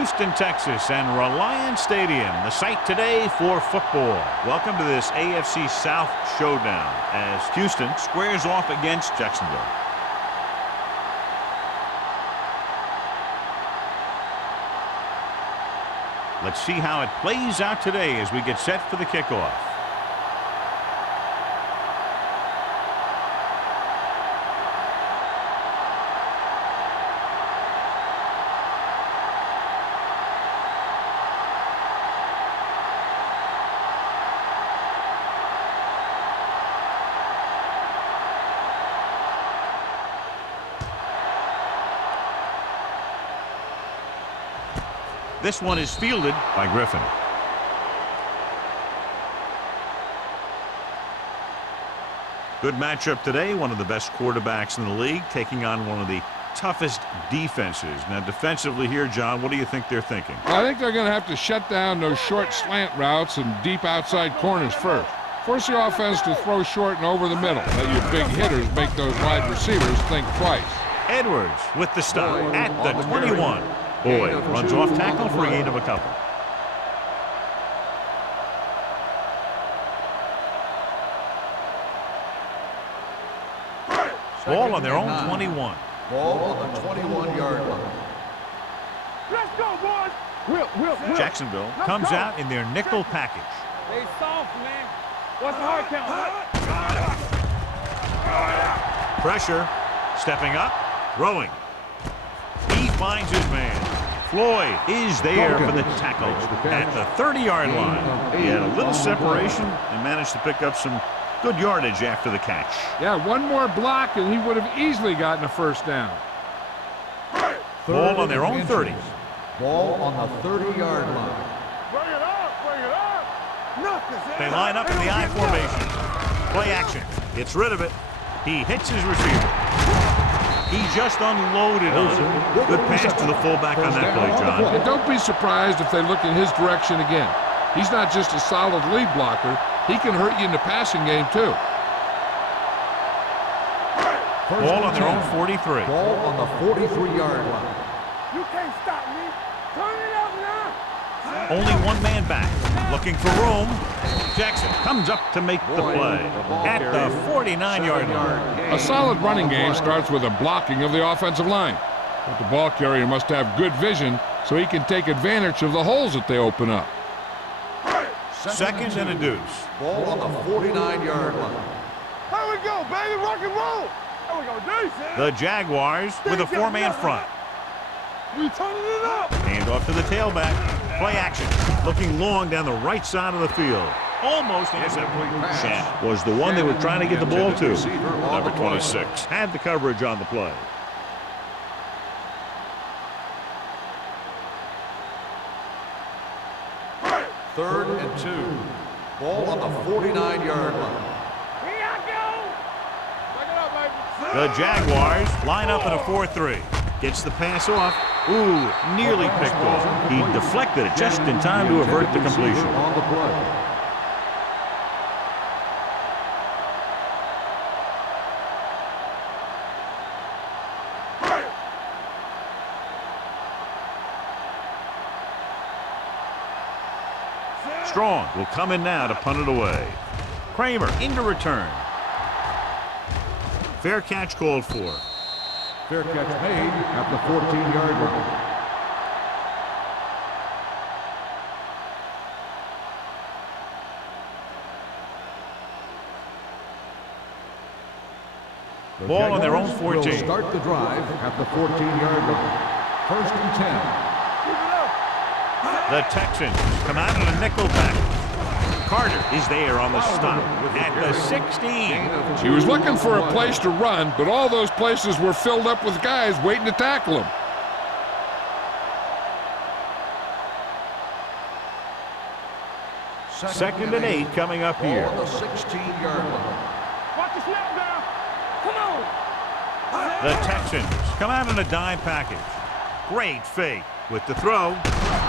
Houston, Texas, and Reliance Stadium, the site today for football. Welcome to this AFC South showdown as Houston squares off against Jacksonville. Let's see how it plays out today as we get set for the kickoff. This one is fielded by Griffin. Good matchup today. One of the best quarterbacks in the league taking on one of the toughest defenses. Now defensively here, John, what do you think they're thinking? Well, I think they're going to have to shut down those short slant routes and deep outside corners first. Force the offense to throw short and over the middle. Let your big hitters make those wide receivers think twice. Edwards with the stop at the 21. Boyd runs off tackle for a gain of a couple. Ball on their own 21. Ball on the 21-yard line. Let's go, boys. Will. Jacksonville comes out in their nickel package. Stay soft, man. What's the hard count? Pressure, stepping up, throwing. He finds his man. Floyd is there for the tackle at the 30-yard line. He had a little separation and managed to pick up some good yardage after the catch. Yeah, one more block and he would have easily gotten a first down. Ball on their own 30. Ball on the 30-yard line. Bring it up. Nothing. They line up in the I formation. Play action. Gets rid of it. He hits his receiver. He just unloaded on it. Good pass to the fullback on that play, John. And don't be surprised if they look in his direction again. He's not just a solid lead blocker. He can hurt you in the passing game, too. Ball on their own 43. Ball on the 43-yard line. You can't stop me. Turn it up now. Only one man back. Looking for room. Jackson comes up to make the play at the 49-yard line. A solid running game starts with a blocking of the offensive line. But the ball carrier must have good vision so he can take advantage of the holes that they open up. Seconds and a deuce. Ball on the 49-yard line. Here we go, baby. Rock and roll. Here we go, decent. The Jaguars with a four-man front. We turning it up. Hand off to the tailback. Play action. Looking long down the right side of the field. Almost intercepted. Shannon was the one they were trying to get the ball to. Number 26 had the coverage on the play. Third and 2. Ball on the 49-yard line. Here I go. Bring it up, baby. The Jaguars line up in a 4-3. Gets the pass off. Ooh, nearly picked off. He deflected it just in time to avert the completion. On the play. Strong will come in now to punt it away. Kramer into return. Fair catch called for. Fair catch made at the 14-yard line. Ball on their own 14. Will start the drive at the 14-yard line. First and 10. The Texans come out in a nickel package. Carter is there on the stop at the 16. He was looking for a place to run, but all those places were filled up with guys waiting to tackle him. Second and 8 coming up here. On the 16-yard line. Watch the snap down. Come on. The Texans come out in a dime package. Great fake with the throw.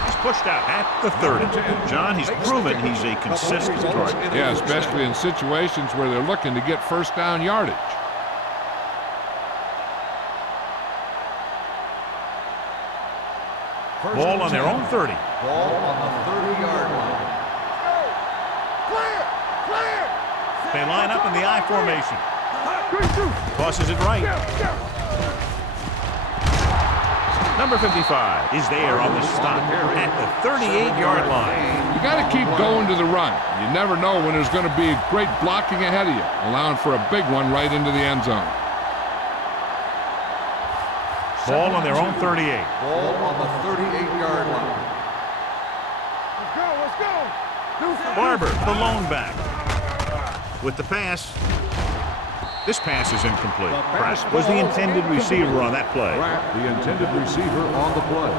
He's pushed out at the 30. John, he's proven he's a consistent target. Yeah, especially in situations where they're looking to get first down yardage. Ball on their own 30. Ball on the 30-yard line. Clear! Clear! They line up in the I formation. Tosses it right. Number 55 is there on the stop at the 38-yard line. You got to keep going to the run. You never know when there's going to be great blocking ahead of you, allowing for a big one right into the end zone. Ball on their own 38. Ball on the 38-yard line. Let's go, let's go! Barber, the lone back. With the pass. This pass is incomplete. Pratt was the intended receiver on that play. Pratt, the intended receiver on the play.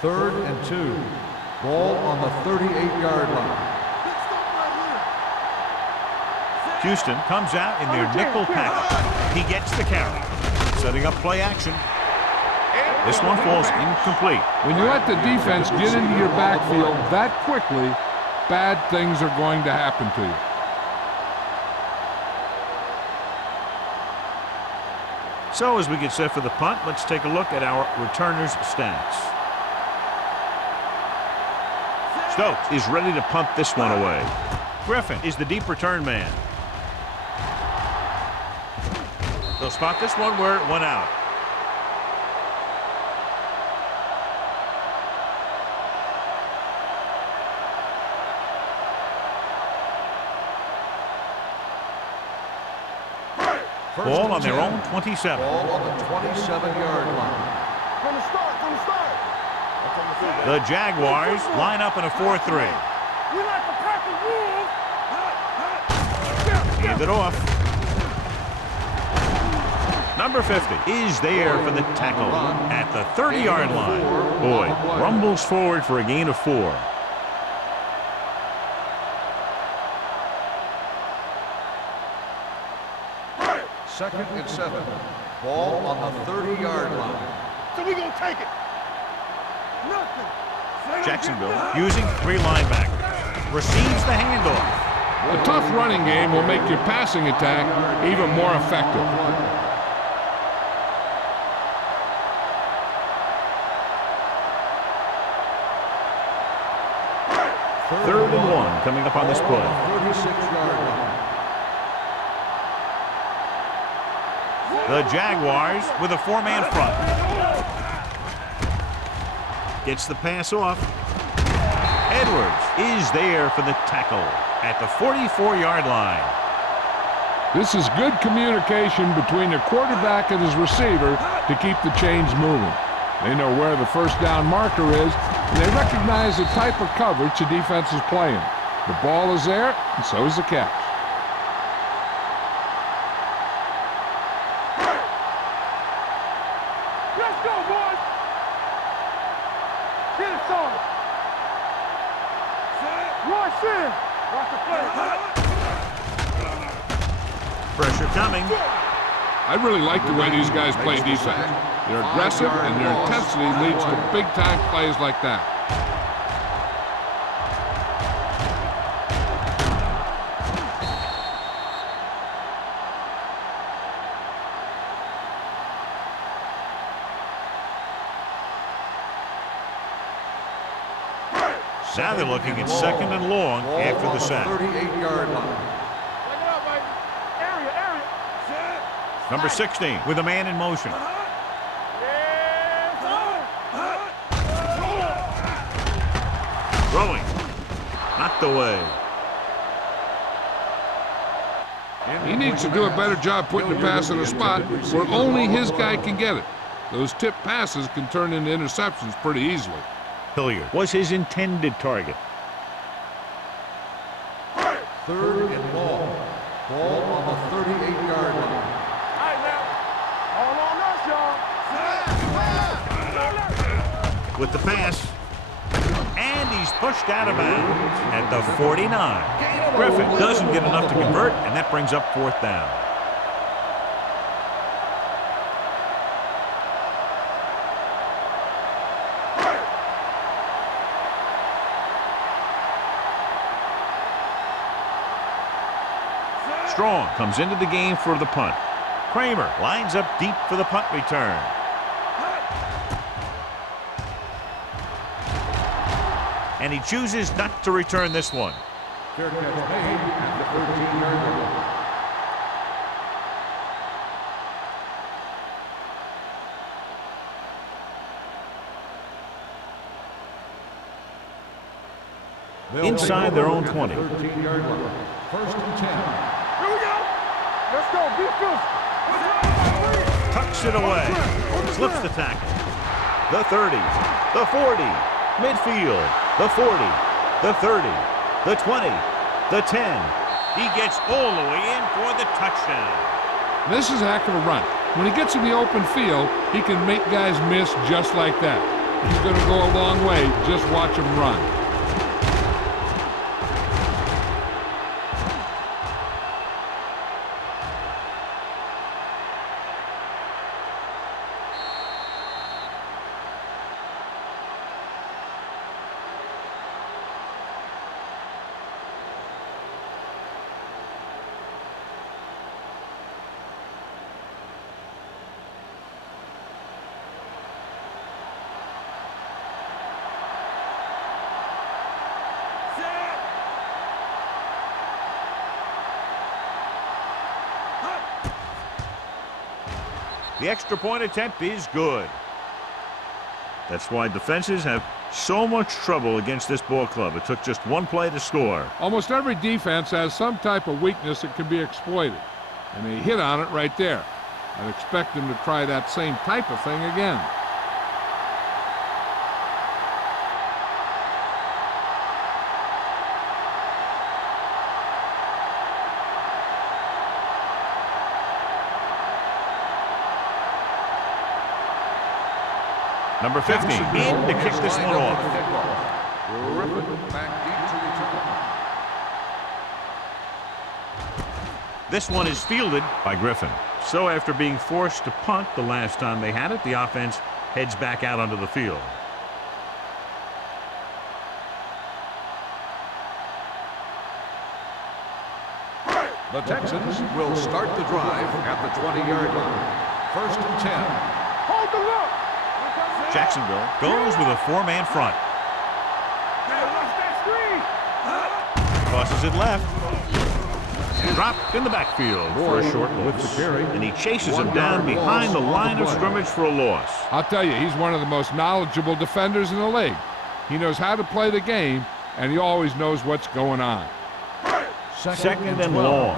Third and 2. Ball on the 38-yard line. Houston comes out in their nickel package. He gets the carry. Setting up play action. This one falls incomplete. When you let the defense get into your backfield that quickly, bad things are going to happen to you. So as we get set for the punt, let's take a look at our returners' stats. Stokes is ready to punt this one away. Griffin is the deep return man. They'll spot this one where it went out. Ball on their own 27. Ball on the 27-yard line. From the start, from the start! The Jaguars line up in a 4-3. We like to crack the rules! Hand it off. Number 50 is there for the tackle at the 30-yard line. Boyd rumbles forward for a gain of 4. Second and 7. Ball on the 30-yard line. So we gonna take it! Nothing! Jacksonville using 3 linebackers. Receives the handoff. A tough running game will make your passing attack even more effective. Third and 1 coming up on this play. 36-yard line. The Jaguars with a 4-man front. Gets the pass off. Edwards is there for the tackle at the 44-yard line. This is good communication between the quarterback and his receiver to keep the chains moving. They know where the first down marker is, and they recognize the type of coverage the defense is playing. The ball is there, and so is the catch. Let's go, boys! Get it started! Rush in! Watch the play! Pressure coming. I really like the way these guys play defense. They're aggressive, and their intensity leads to big-time plays like that. Now they're looking at second and long after the sack. 38-yard line. Take it up, baby! Area! Number 16 with a man in motion. Throwing. Not the way. He needs to do a better job putting the pass in a spot where only his guy can get it. Those tip passes can turn into interceptions pretty easily. Hilliard was his intended target. Third and long. Ball on the 38-yard line. All right, now. All on us, y'all. With the pass. And he's pushed out of bounds at the 49. Griffin doesn't get enough to convert, and that brings up 4th down. Strong comes into the game for the punt. Kramer lines up deep for the punt return. And he chooses not to return this one. Fair catch made at the 13-yard line. Inside their own 20. 13-yard line. First and 10. Here we go. Let's go. Be physical. Tucks it away. Slips the tackle. The 30. The 40. Midfield. The 40. The 30. The 20. The 10. He gets all the way in for the touchdown. This is a heck of a run. When he gets in the open field, he can make guys miss just like that. He's going to go a long way. Just watch him run. The extra point attempt is good. That's why defenses have so much trouble against this ball club. It took just one play to score. Almost every defense has some type of weakness that can be exploited, and they hit on it right there. I'd expect them to try that same type of thing again. Number 50 in to kick this one off. Griffin back deep to return. This one is fielded by Griffin. So after being forced to punt the last time they had it, the offense heads back out onto the field. The Texans will start the drive at the 20-yard line. First and 10. Hold the look. Jacksonville goes with a four-man front. Watch that screen. Tosses it left. Dropped in the backfield for a short with the loss. carry. And he chases him down behind the line of scrimmage for a loss. I'll tell you, he's one of the most knowledgeable defenders in the league. He knows how to play the game, and he always knows what's going on. Second and long.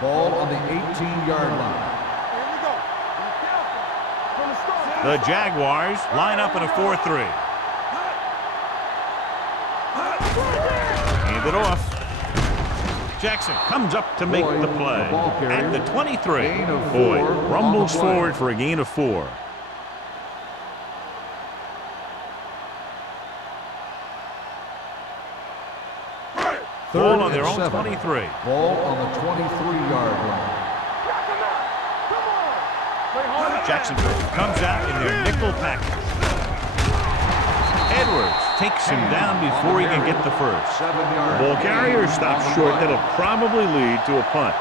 Ball on the 18-yard line. Here we go. Be careful. From the start. The Jaguars line up in a 4-3. Hand it off. Jackson comes up to make the play at the 23. Boyd rumbles forward for a gain of 4. Ball on their own 23. Ball on the 23-yard line. Come on. Play hard. Jacksonville comes out in their nickel package. Edwards takes him down before he can get the first. 7-yard. Ball carrier stops short. That'll probably lead to a punt.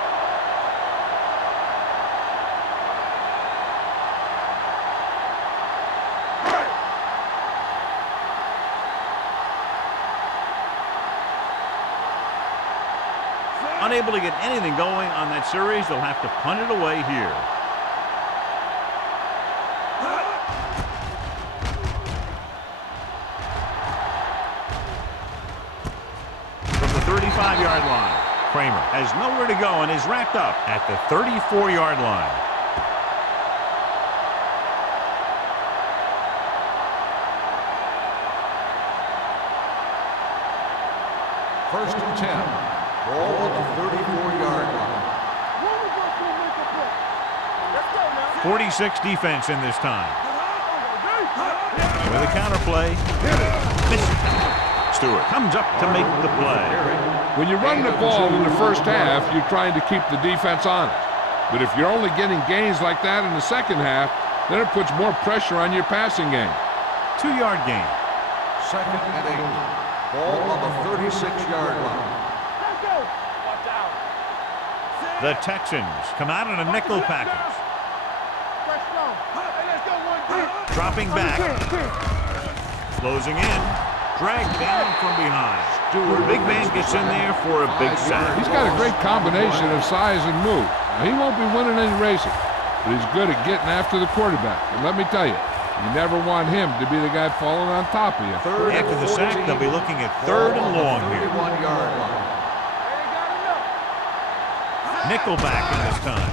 Unable to get anything going on that series, they'll have to punt it away here. From the 35-yard line, Kramer has nowhere to go and is wrapped up at the 34-yard line. First and 10. Ball on the 34-yard line. When we go through make a play. Let's go now. 46 defense in this time. With a counterplay. Stewart comes up to make the play. When you run the ball in the first half, you're trying to keep the defense honest. But if you're only getting gains like that in the second half, then it puts more pressure on your passing game. 2-yard gain. Second and 8. Ball on the 36-yard line. Let's go. Watch out. The Texans come out in a nickel package. Dropping back. Closing in. Dragged down from behind. The big man gets in there for a big sack. He's got a great combination of size and move. Now, he won't be winning any races, but he's good at getting after the quarterback. And let me tell you, you never want him to be the guy falling on top of you. After the sack, they'll be looking at 3rd and long here. 31-yard line. Nickel back in this time.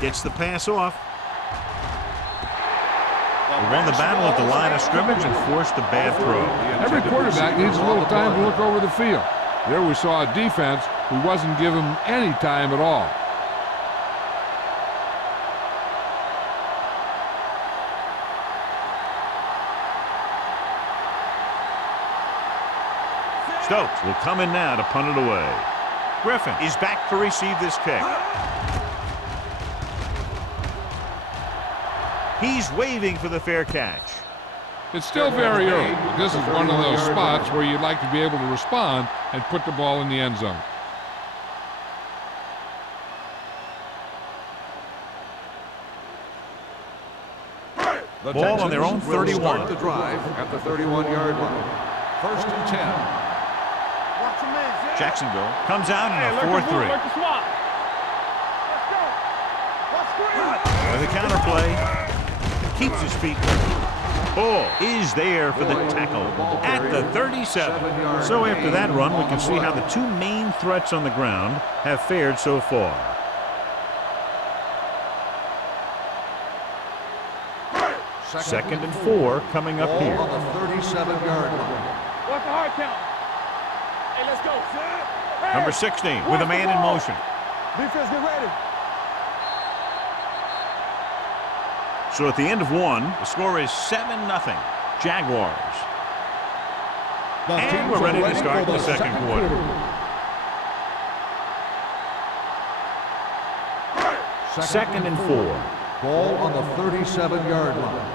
Gets the pass off. They won the battle at the line of scrimmage and forced a bad throw. Every quarterback needs a little time to look over the field. There we saw a defense who wasn't given any time at all. Stokes will come in now to punt it away. Griffin is back to receive this kick. He's waving for the fair catch. It's still very early, but this is one of those spots where you'd like to be able to respond and put the ball in the end zone. The Ball on their own Texans will 31. start the drive at the 31-yard line. 1st and 10. Jacksonville comes out in a 4-3. With a counter play, keeps his feet. Ball is there for the tackle at the 37. So after that run, we can see how the two main threats on the ground have fared so far. Second and 4 coming up here. On the 37-yard line. What's the hard count? Hey, let's go. Hey, Number 16 with a man in motion. defense, get ready. So at the end of 1, the score is 7-0. Jaguars. And we're ready to start the second quarter. Second and 4. Ball on the 37-yard line.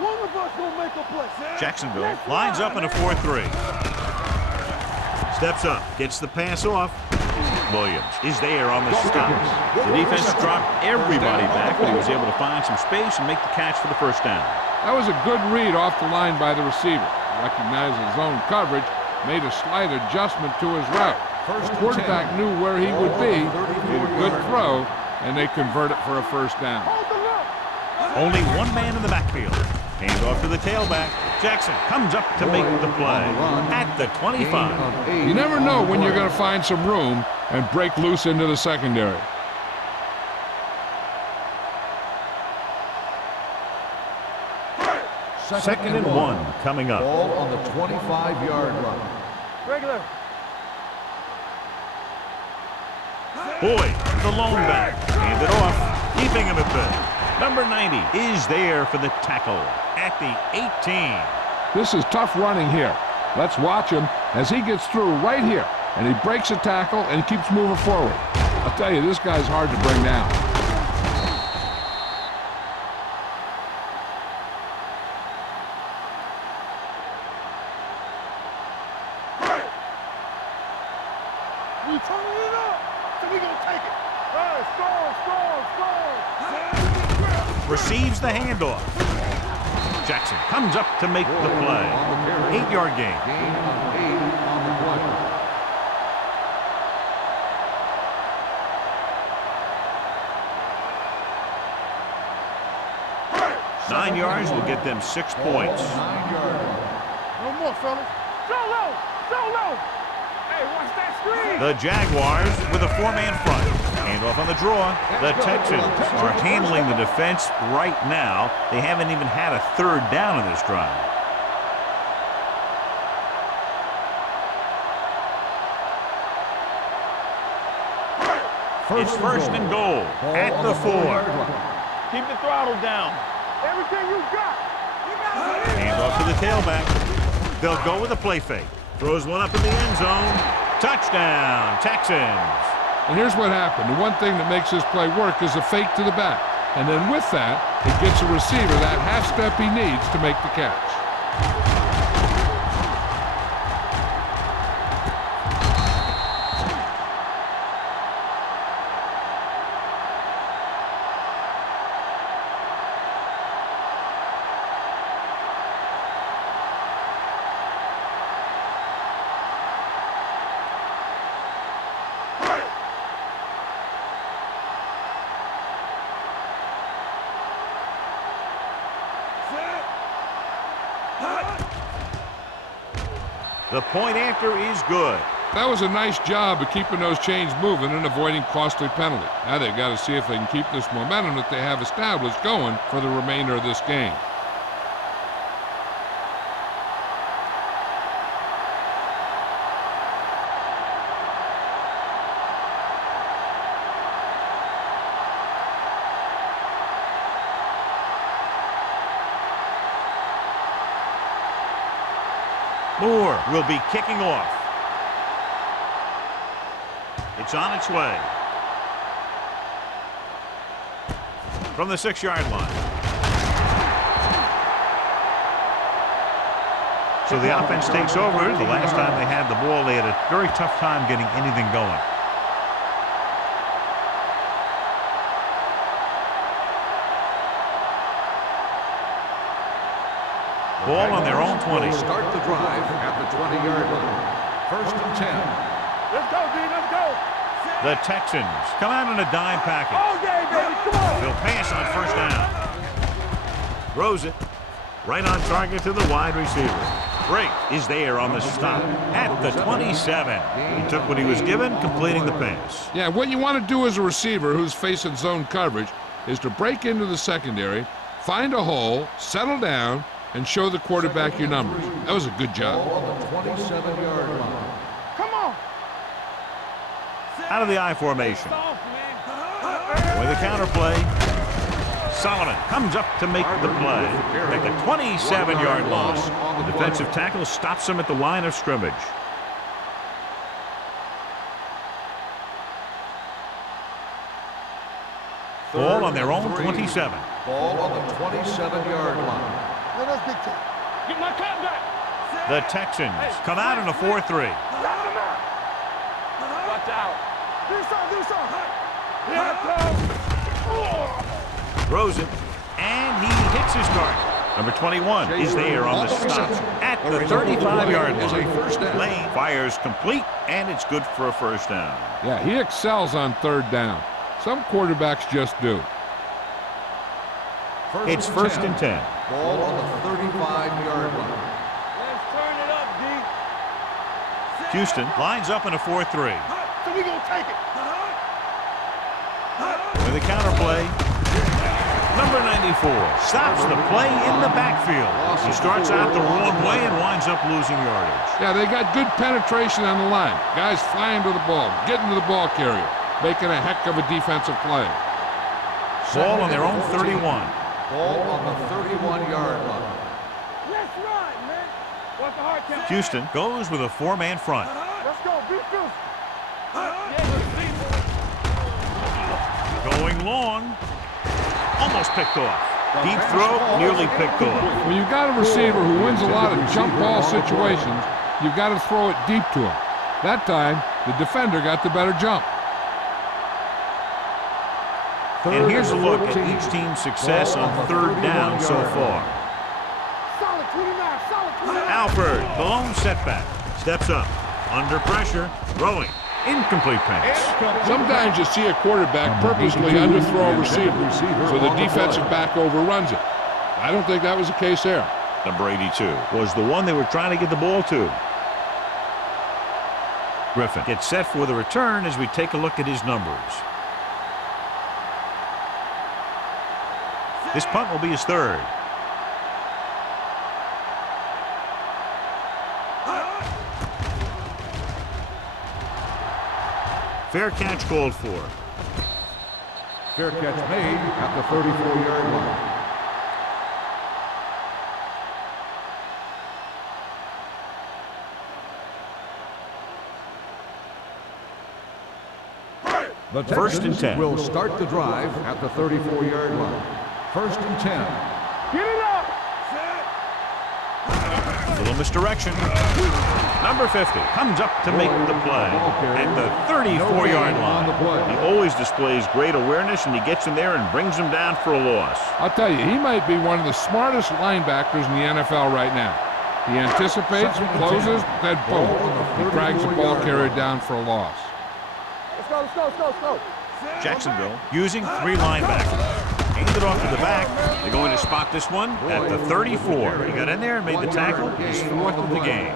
One of us gonna make a play. Jacksonville lines up in a 4-3. Steps up, gets the pass off. Williams is there on the stop. The defense dropped everybody back, but he was able to find some space and make the catch for the first down. That was a good read off the line by the receiver. Recognized his zone coverage, made a slight adjustment to his route. The quarterback knew where he would be, made a good throw, and they convert it for a first down. Only one man in the backfield. Hands off to the tailback. Jackson comes up to make the play at the 25. You never know when you're going to find some room and break loose into the secondary. Second and 1 coming up. Ball on the 25-yard line. Regular. Boyd, the lone back. Hand it off, keeping him at bay. Number 90 is there for the tackle at the 18. This is tough running here. Let's watch him as he gets through right here. And he breaks a tackle and keeps moving forward. I'll tell you, this guy's hard to bring down. We turning it up, so we gonna take it. Hey, score. Receives the handoff. Jackson comes up to make the play. 8-yard gain. Gain of 8 on the play. Nine yards will get them 6 points. 9-yard line. No more, fellas. Solo. Hey, watch that screen. The Jaguars with a 4-man front. Handoff on the draw. The Texans are handling the defense right now. They haven't even had a third down in this drive. It's first and goal at the 4. Keep the throttle down. Everything you got. Handoff to the tailback. They'll go with a play fake. Throws one up in the end zone. Touchdown, Texans. And here's what happened. The one thing that makes this play work is a fake to the back. And then with that, it gets the receiver that half step he needs to make the catch. The point after is good. That was a nice job of keeping those chains moving and avoiding costly penalty. Now they've got to see if they can keep this momentum that they have established going for the remainder of this game. Moore will be kicking off. It's on its way. From the 6-yard line. So the offense takes over. The last time they had the ball, they had a very tough time getting anything going. Ball on their own 20. Start the drive at the 20-yard line. 1st and 10. Let's go, D. Let's go. The Texans come out in a dime package. All day, baby. Come on. They'll pass on 1st down. Throws it right on target to the wide receiver. Drake is there on the stop at the 27. He took what he was given, completing the pass. Yeah, what you want to do as a receiver who's facing zone coverage is to break into the secondary, find a hole, settle down, and show the quarterback your numbers. That was a good job. Ball on the 27-yard line. Come on. Out of the I formation. With the counter play. Solomon comes up to make the play at the 27-yard loss. The defensive tackle stops him at the line of scrimmage. Ball on their own 27. Ball on the 27-yard line. Let's big time. Get my cut back. The Texans come out in a 4-3. Watch out. Do something. Throws it, and he hits his target. Number 21 is there on the stop at the 35-yard line. Lane fires complete, and it's good for a 1st down. Yeah, he excels on 3rd down. Some quarterbacks just do. It's 1st and 10. Ball on the 35-yard line. Let's turn it up, D. Houston lines up in a 4-3. So we gonna take it. With a counter play, number 94 stops the play in the backfield. He starts out the wrong way and winds up losing yardage. Yeah, they got good penetration on the line. Guys flying to the ball, getting to the ball carrier, making a heck of a defensive play. Ball on their own 31. Ball on the 31-yard line. Let's ride, man. What's the hard count? Houston goes with a 4-man front. Let's go. Be Houston. Going long. Almost picked off. Deep throw, nearly picked off. When you've got a receiver who wins a lot of jump ball situations, you've got to throw it deep to him. That time, the defender got the better jump. And here's a look at each team's success on 3rd down so far. Solid 29. Solid 29. Alford, the lone setback. Steps up. Under pressure. Throwing. Incomplete pass. Sometimes you see a quarterback purposely underthrow a receiver, so the defensive back overruns it. I don't think that was the case there. Number 82 was the one they were trying to get the ball to. Griffin gets set for the return as we take a look at his numbers. This punt will be his 3rd. Fair catch called for. Fair catch made at the 34-yard line. The 1st and 10. will start the drive at the 34-yard line. 1st and 10. Get it up. A little misdirection. Number 50 comes up to make the play at the 34-yard line. He always displays great awareness, and he gets in there and brings him down for a loss. I'll tell you, he might be one of the smartest linebackers in the NFL right now. He anticipates, closes, then boom, he drags the ball carrier down for a loss. Let's go. Jacksonville using 3 linebackers. Hands it off to the back. They're going to spot this one at the 34. He got in there and made the tackle. His fourth of the game.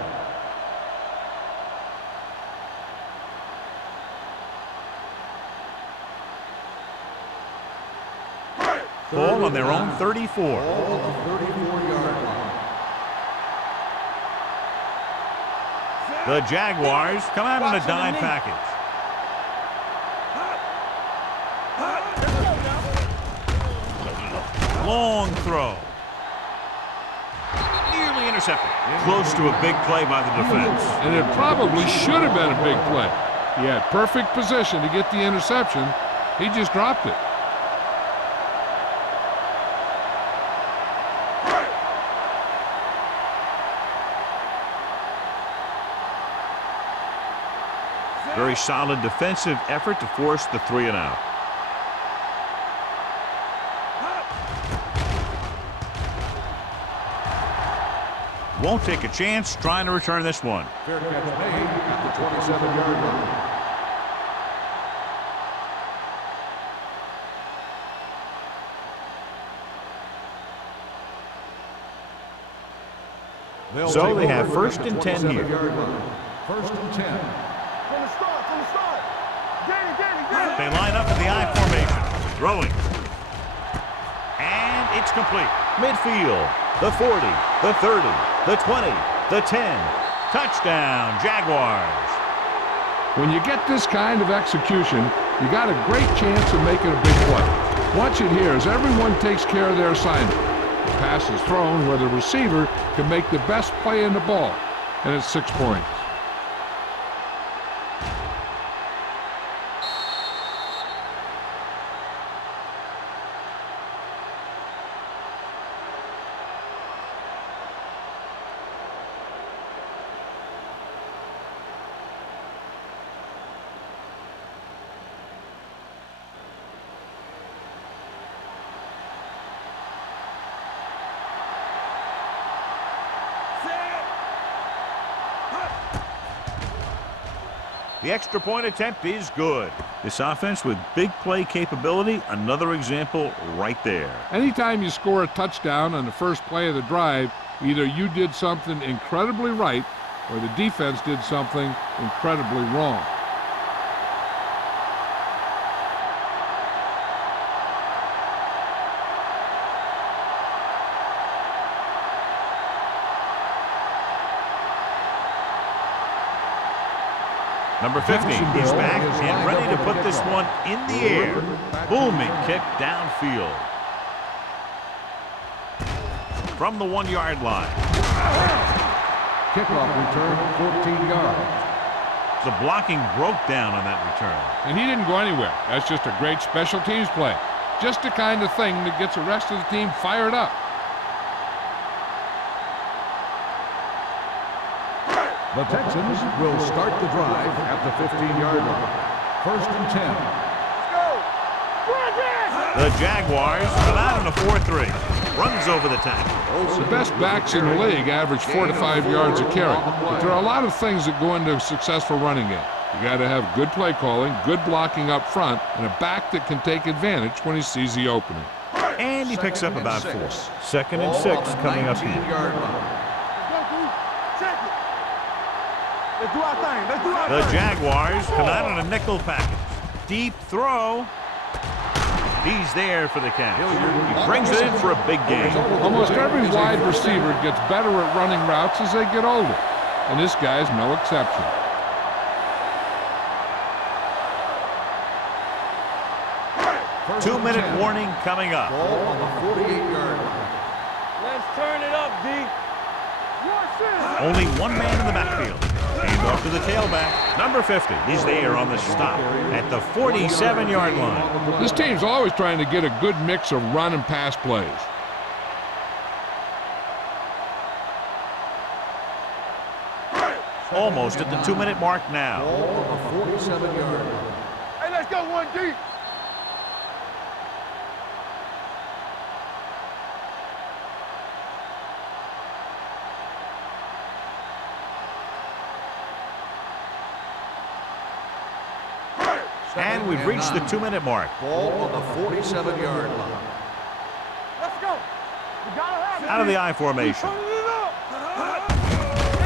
Ball on their own 34. Ball on the 34-yard line. The Jaguars come out on a dime package. Long throw. Nearly intercepted. Close to a big play by the defense. And it probably should have been a big play. He had perfect position to get the interception. He just dropped it. Very solid defensive effort to force the 3 and out. Won't take a chance trying to return this one. Fair catch made at the 27-yard line. So they have first and 10 here. First and 10. From the start. Get it. They line up in the I formation. Throwing. And it's complete. Midfield. The 40. The 30. The 20. The 10. Touchdown, Jaguars. When you get this kind of execution, you got a great chance of making a big play. Watch it here as everyone takes care of their assignment. The pass is thrown where the receiver can make the best play in the ball, and it's 6 points. The extra point attempt is good. This offense with big play capability, another example right there. Anytime you score a touchdown on the first play of the drive, either you did something incredibly right or the defense did something incredibly wrong. Number 50 is back and ready to put this one in the air. Booming kick downfield. From the 1-yard line. Kickoff return, 14 yards. The blocking broke down on that return. And he didn't go anywhere. That's just a great special teams play. Just the kind of thing that gets the rest of the team fired up. The Texans will start the drive at the 15-yard line. First and 10. The Jaguars come out in a 4-3. Runs over the tackle. The best backs in the league average 4 to 5 yards a carry. But there are a lot of things that go into a successful running game. You got to have good play calling, good blocking up front, and a back that can take advantage when he sees the opening. And he picks up about 4. Second and 6 coming up here. Let's do our thing. The Jaguars come out on a nickel package. Deep throw. He's there for the catch. He brings it in for a big game. Almost every wide receiver gets better at running routes as they get older, and this guy's no exception. Two-minute warning coming up. Ball on the 48-yard line. Let's turn it up, D. Only one man in the backfield. Hand off to the tailback. Number 50. He's there on the stop at the 47-yard line. This team's always trying to get a good mix of run and pass plays. Almost at the 2-minute mark now. Ball on the 47-yard line. Hey, let's go one deep. And we've reached the 2-minute mark. Ball on the 47-yard line. Let's go. Out of the I formation.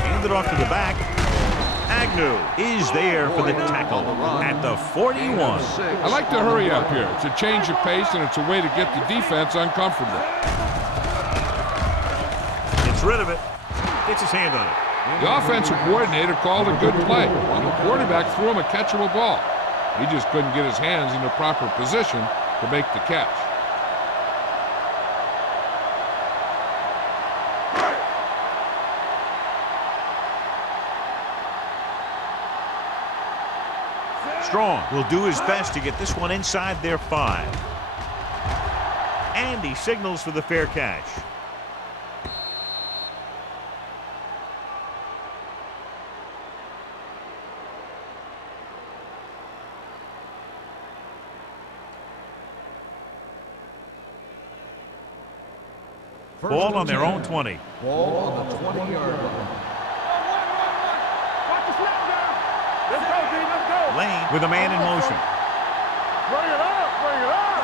Handed off to the back. Agnew is there for the tackle at the 41. I like to hurry up here. It's a change of pace, and it's a way to get the defense uncomfortable. Gets rid of it. Gets his hand on it. The offensive coordinator called a good play, and the quarterback threw him a catchable ball. He just couldn't get his hands in the proper position to make the catch. Strong will do his best to get this one inside their 5. And he signals for the fair catch. Ball on their own 20. Ball on the 20-yard line. Watch the snap down. Let's go, D. Let's go. Lane with a man in motion. Bring it up. Bring it up.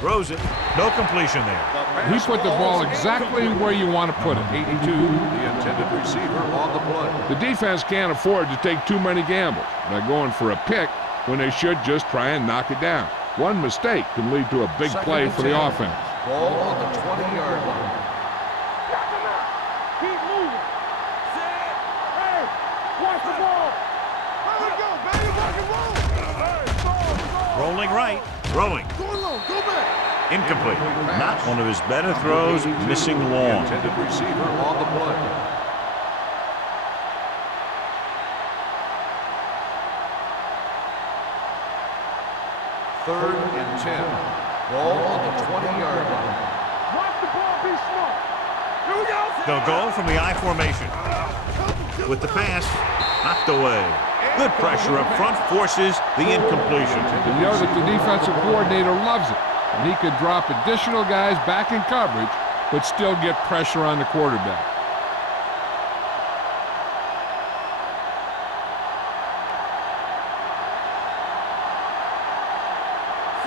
Throws it. No completion there. He put the ball exactly where you want to put it. 82, the intended receiver on the play. The defense can't afford to take too many gambles by going for a pick when they should just try and knock it down. One mistake can lead to a big play for the offense. Ball on the 20-yard line. Got them out. Keep moving. Hey, watch the ball. Let's go, baby. Rock and roll. Hey, go. Rolling right. Throwing. Go along. Go back. Incomplete. Not one of his better throws. Missing long. The intended receiver on the play. Third and 10. Ball on the 20-yard line. Watch the ball. Be smart. Here we go. They'll go from the I formation. With the pass, knocked away. Good pressure up front forces the incompletion. You know that the defensive coordinator loves it, and he could drop additional guys back in coverage, but still get pressure on the quarterback.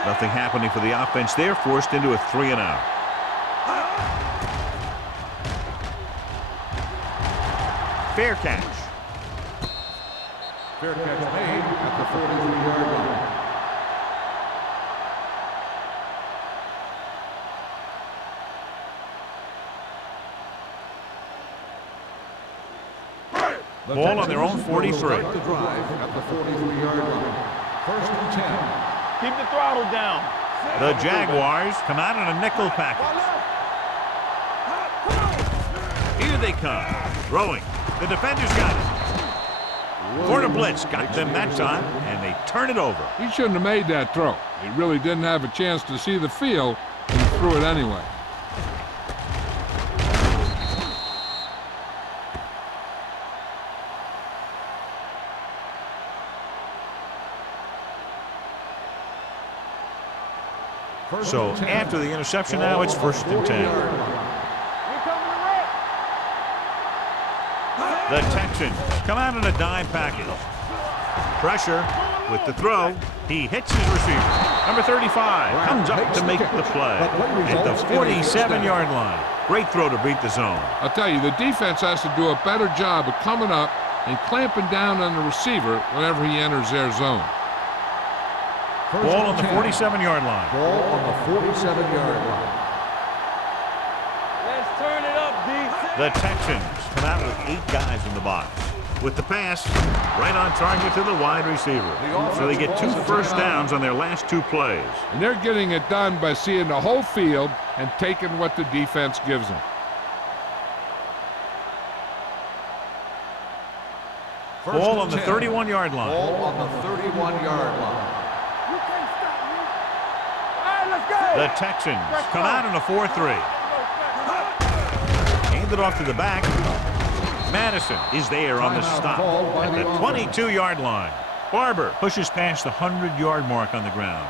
Nothing happening for the offense there, forced into a 3 and out. Fair catch. Fair catch made at the 43-yard line. Ball on their own 43. Start the drive at the 43-yard line. First and 10. Keep the throttle down. The Jaguars come out in a nickel package. Here they come. Throwing. The defenders got it. Corner blitz got them that time, and they turn it over. He shouldn't have made that throw. He really didn't have a chance to see the field, and he threw it anyway. So after the interception now, it's first and 10. The Texans come out in a dime package. Pressure with the throw. He hits his receiver. Number 35 comes up to make the play at the 47-yard line. Great throw to beat the zone. I'll tell you, the defense has to do a better job of coming up and clamping down on the receiver whenever he enters their zone. Ball on the 47-yard line. Ball on the 47-yard line. Let's turn it up, D. The Texans come out with 8 guys in the box. With the pass, right on target to the wide receiver. So they get 2 first downs on their last 2 plays. And they're getting it done by seeing the whole field and taking what the defense gives them. Ball on the 31-yard line. Ball on the 31-yard line. You can't stop me. All right, let's go. The Texans come out in a 4-3. Handed off to the back. Madison is there on the stop at the 22-yard line. Barber pushes past the 100-yard mark on the ground.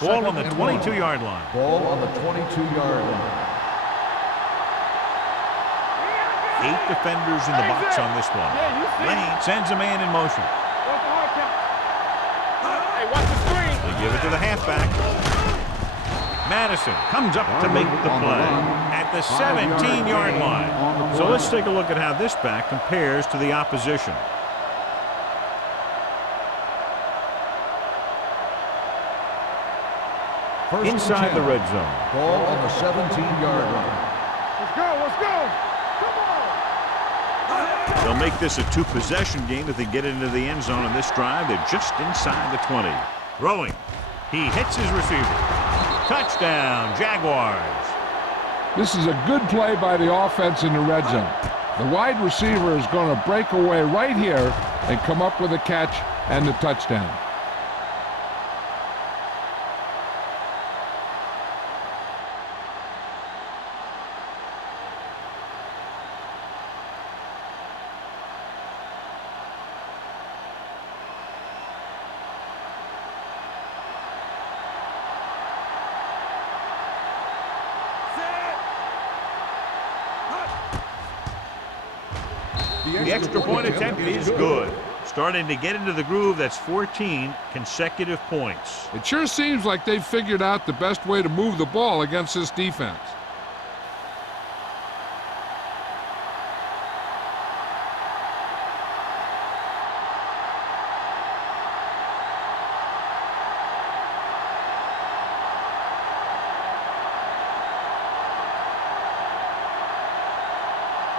Ball on the 22-yard line. Ball on the 22-yard line. 8 defenders in the box on this one. Lane sends a man in motion. Hey, watch the screen. They give it to the halfback. Madison comes up to make the play at the 17-yard line. So let's take a look at how this back compares to the opposition. Inside the red zone. Ball on the 17-yard line. Let's go, let's go. Come on. They'll make this a 2-possession game if they get into the end zone on this drive. They're just inside the 20. Throwing. He hits his receiver. Touchdown, Jaguars. This is a good play by the offense in the red zone. The wide receiver is going to break away right here and come up with a catch and the touchdown. The extra point attempt is good. Starting to get into the groove. That's 14 consecutive points. It sure seems like they've figured out the best way to move the ball against this defense.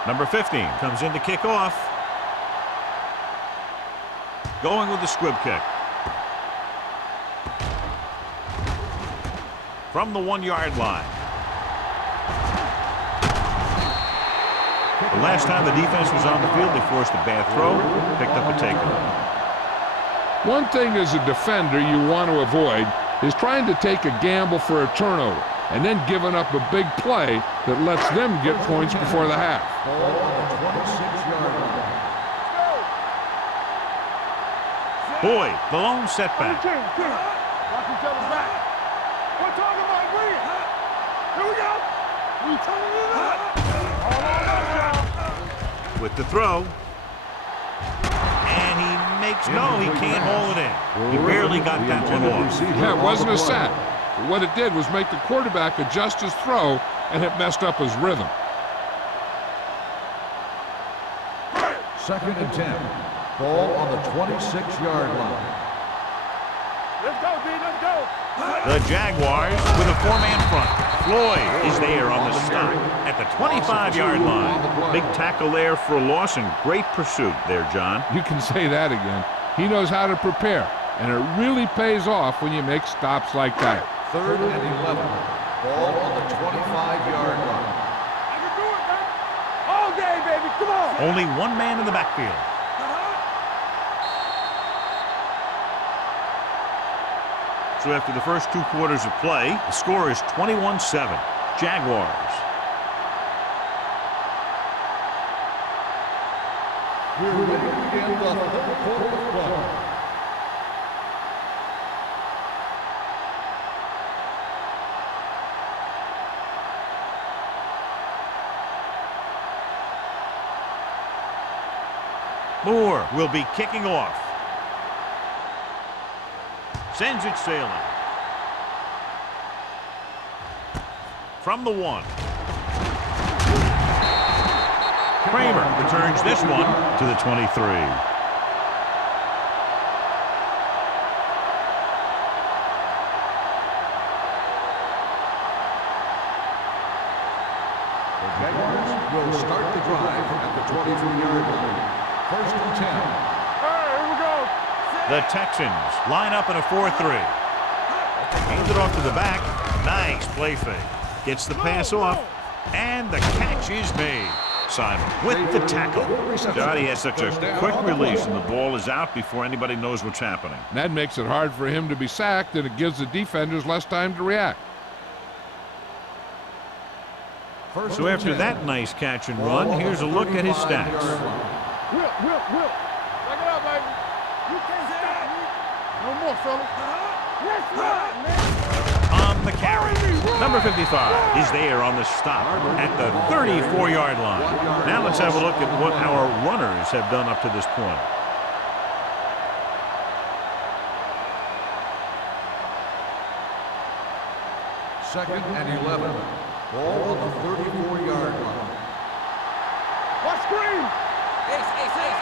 Number 15 comes in to kick off. Going with the squib kick. From the 1-yard line. The last time the defense was on the field, they forced a bad throw, picked up a takeaway. One thing as a defender you want to avoid is trying to take a gamble for a turnover and then giving up a big play that lets them get points before the half. Ball on the 26-yard line. Boyd, the lone setback. Watch each other back. We're talking about bring it. Here we go. We turning it up. All on us, With the throw. And he makes no, he can't haul it in. He barely got that one off. Yeah, it wasn't a sack. But what it did was make the quarterback adjust his throw, and it messed up his rhythm. 2nd and 10. Ball on the 26-yard line. Let's go, D, let's go. The Jaguars with a 4-man front. Floyd is there on the stop at the 25-yard line. Big tackle there for a loss and great pursuit there, John. You can say that again. He knows how to prepare, and it really pays off when you make stops like that. 3rd and 11. Ball on the 25-yard line. I can do it, man. All day, baby, come on. Only one man in the backfield. So after the first 2 quarters of play, the score is 21-7. Jaguars. We're ready to begin the 3rd quarter of play. Moore will be kicking off. Sends it sailing. From the 1. Kramer returns this one to the 23. The Jaguars will start the drive at the 23-yard line. 1st and 10. Hey, here we go. The Texans line up in a 4-3. Hands it off to the back. Nice play fake. Gets the pass off. And the catch is made. Simon with the tackle. Johnny has such a quick release, and the ball is out before anybody knows what's happening. And that makes it hard for him to be sacked, and it gives the defenders less time to react. So after that nice catch and run, here's a look at his stats. Whip. Back it up, baby. You can't stop me. No more, fella. Let's run, man. On on the carry. Number 55 is there on the stop at the 34-yard line. Now let's have a look at what our runners have done up to this point. Second and 11. Ball on the 34-yard line. What screen?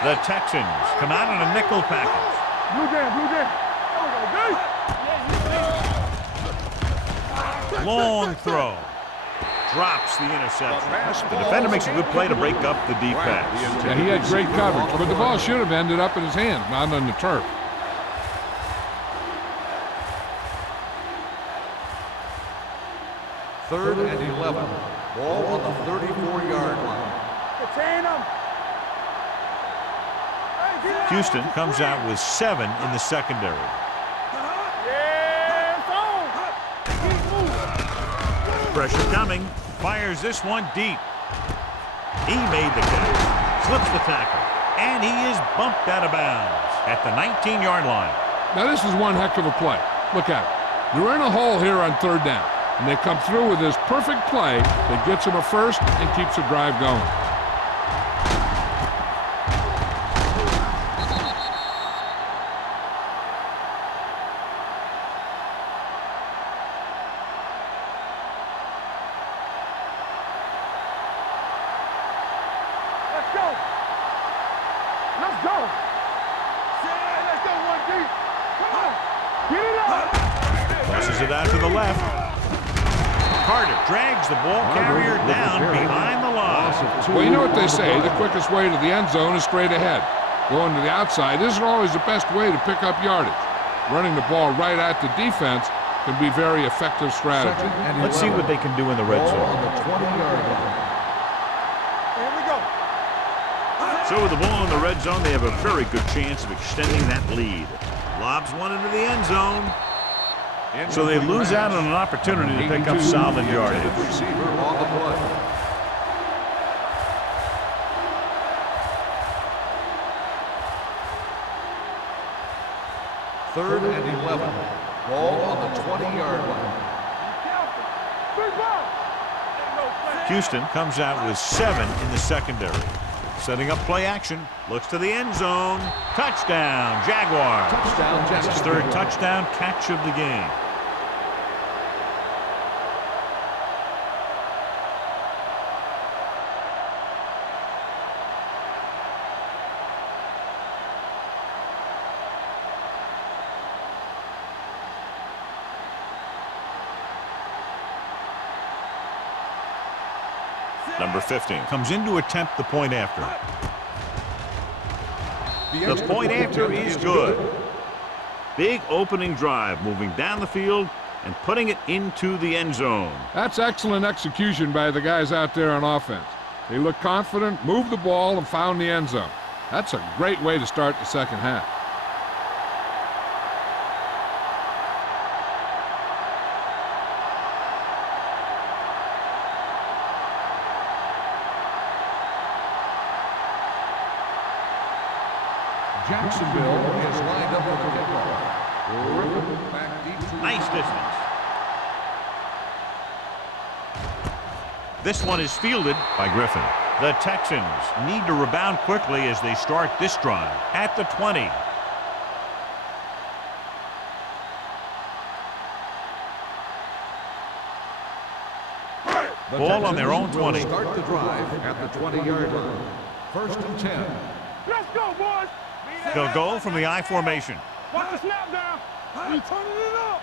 The Texans come out in a nickel package. Blue jam, blue jam. Long throw. Drops the interception. The defender makes a good play to break up the defense. Yeah, he had great coverage, but the ball should have ended up in his hands, not on the turf. Third and 11. Ball on the 34-yard line. Contain him. Houston comes out with 7 in the secondary. Yeah, it's on. Keep moving. Pressure coming. Fires this one deep. He made the catch. Slips the tackle. And he is bumped out of bounds at the 19-yard line. Now this is one heck of a play. Look at it. They're in a hole here on third down, and they come through with this perfect play that gets them a first and keeps the drive going. Let's go. Let's go. Let's go one deep. Come on. Get it up. Tosses it out to the left. Carter drags the ball carrier down behind the line. Well, you know what they say, the quickest way to the end zone is straight ahead. Going to the outside isn't always the best way to pick up yardage. Running the ball right at the defense can be very effective strategy. Let's see what they can do in the red Ball zone. on the 20-yard line. Here we go. So with the ball in the red zone, they have a very good chance of extending that lead. Lobs one into the end zone. So they lose out on an opportunity to pick up solid yardage. Receiver on the play. Third and 11. Ball on the 20-yard line. Big ball. Ain't no flag. Houston comes out with 7 in the secondary. Setting up play action. Looks to the end zone. Touchdown, Jaguars. Touchdown, That's his third touchdown catch of the game. Number 15 comes in to attempt the point after. The point after is good. Big opening drive, moving down the field and putting it into the end zone. That's excellent execution by the guys out there on offense. They look confident, moved the ball, and found the end zone. That's a great way to start the second half. Jacksonville is lined up with the kickoff. Back deep to Nice distance. This one is fielded by Griffin. The Texans need to rebound quickly as they start this drive at the 20. The Ball on their own Texans will 20. Start the drive at the 20-yard line. First and 10. Let's go, boys. They'll go from the I formation. Watch the snap down. We turning it up.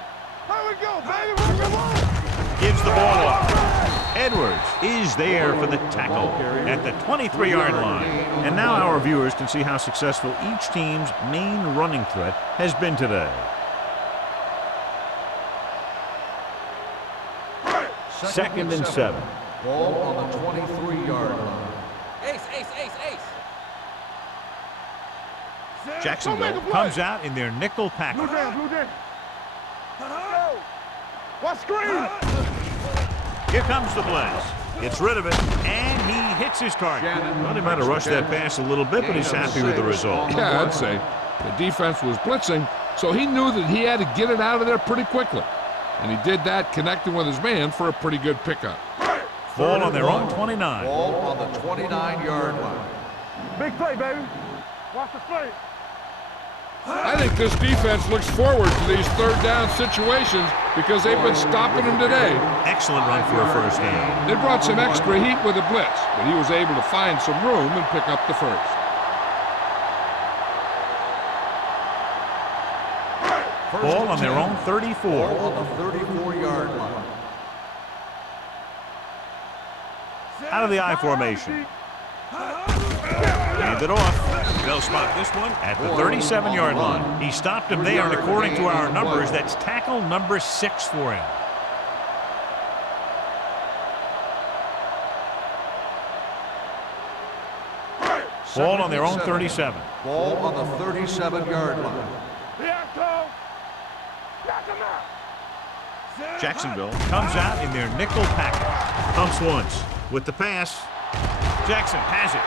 Here we go, baby. Rock and roll. Gives the ball off. Edwards is there for the tackle at the 23-yard line. And now our viewers can see how successful each team's main running threat has been today. Second and 7. Ball on the 23-yard line. Ace, ace, ace, ace. Jacksonville comes out in their nickel Blue package. jam, blue jam. Go. What screen? Here comes the blitz. Gets rid of it, and he hits his target. Well, he might have rushed that pass a little bit, but he's happy with the result. Yeah, I'd say. The defense was blitzing, so he knew that he had to get it out of there pretty quickly. and he did that connecting with his man for a pretty good pickup. Ball on their own 29. Ball on the 29-yard line. Big play, baby. Watch the play. I think this defense looks forward to these third down situations because they've been stopping them today. Excellent run for a first down. They brought some extra heat with the blitz, but he was able to find some room and pick up the first. Ball on their own 34. Ball on the 34-yard line. Out of the I formation. Hand it off. They'll spot this one at the 37-yard line. He stopped him there, and according to our numbers, that's tackle number 6 for him. Ball on their own 37. Ball on the 37-yard line. Jacksonville comes out in their nickel package. Pumps once with the pass. Jackson has it.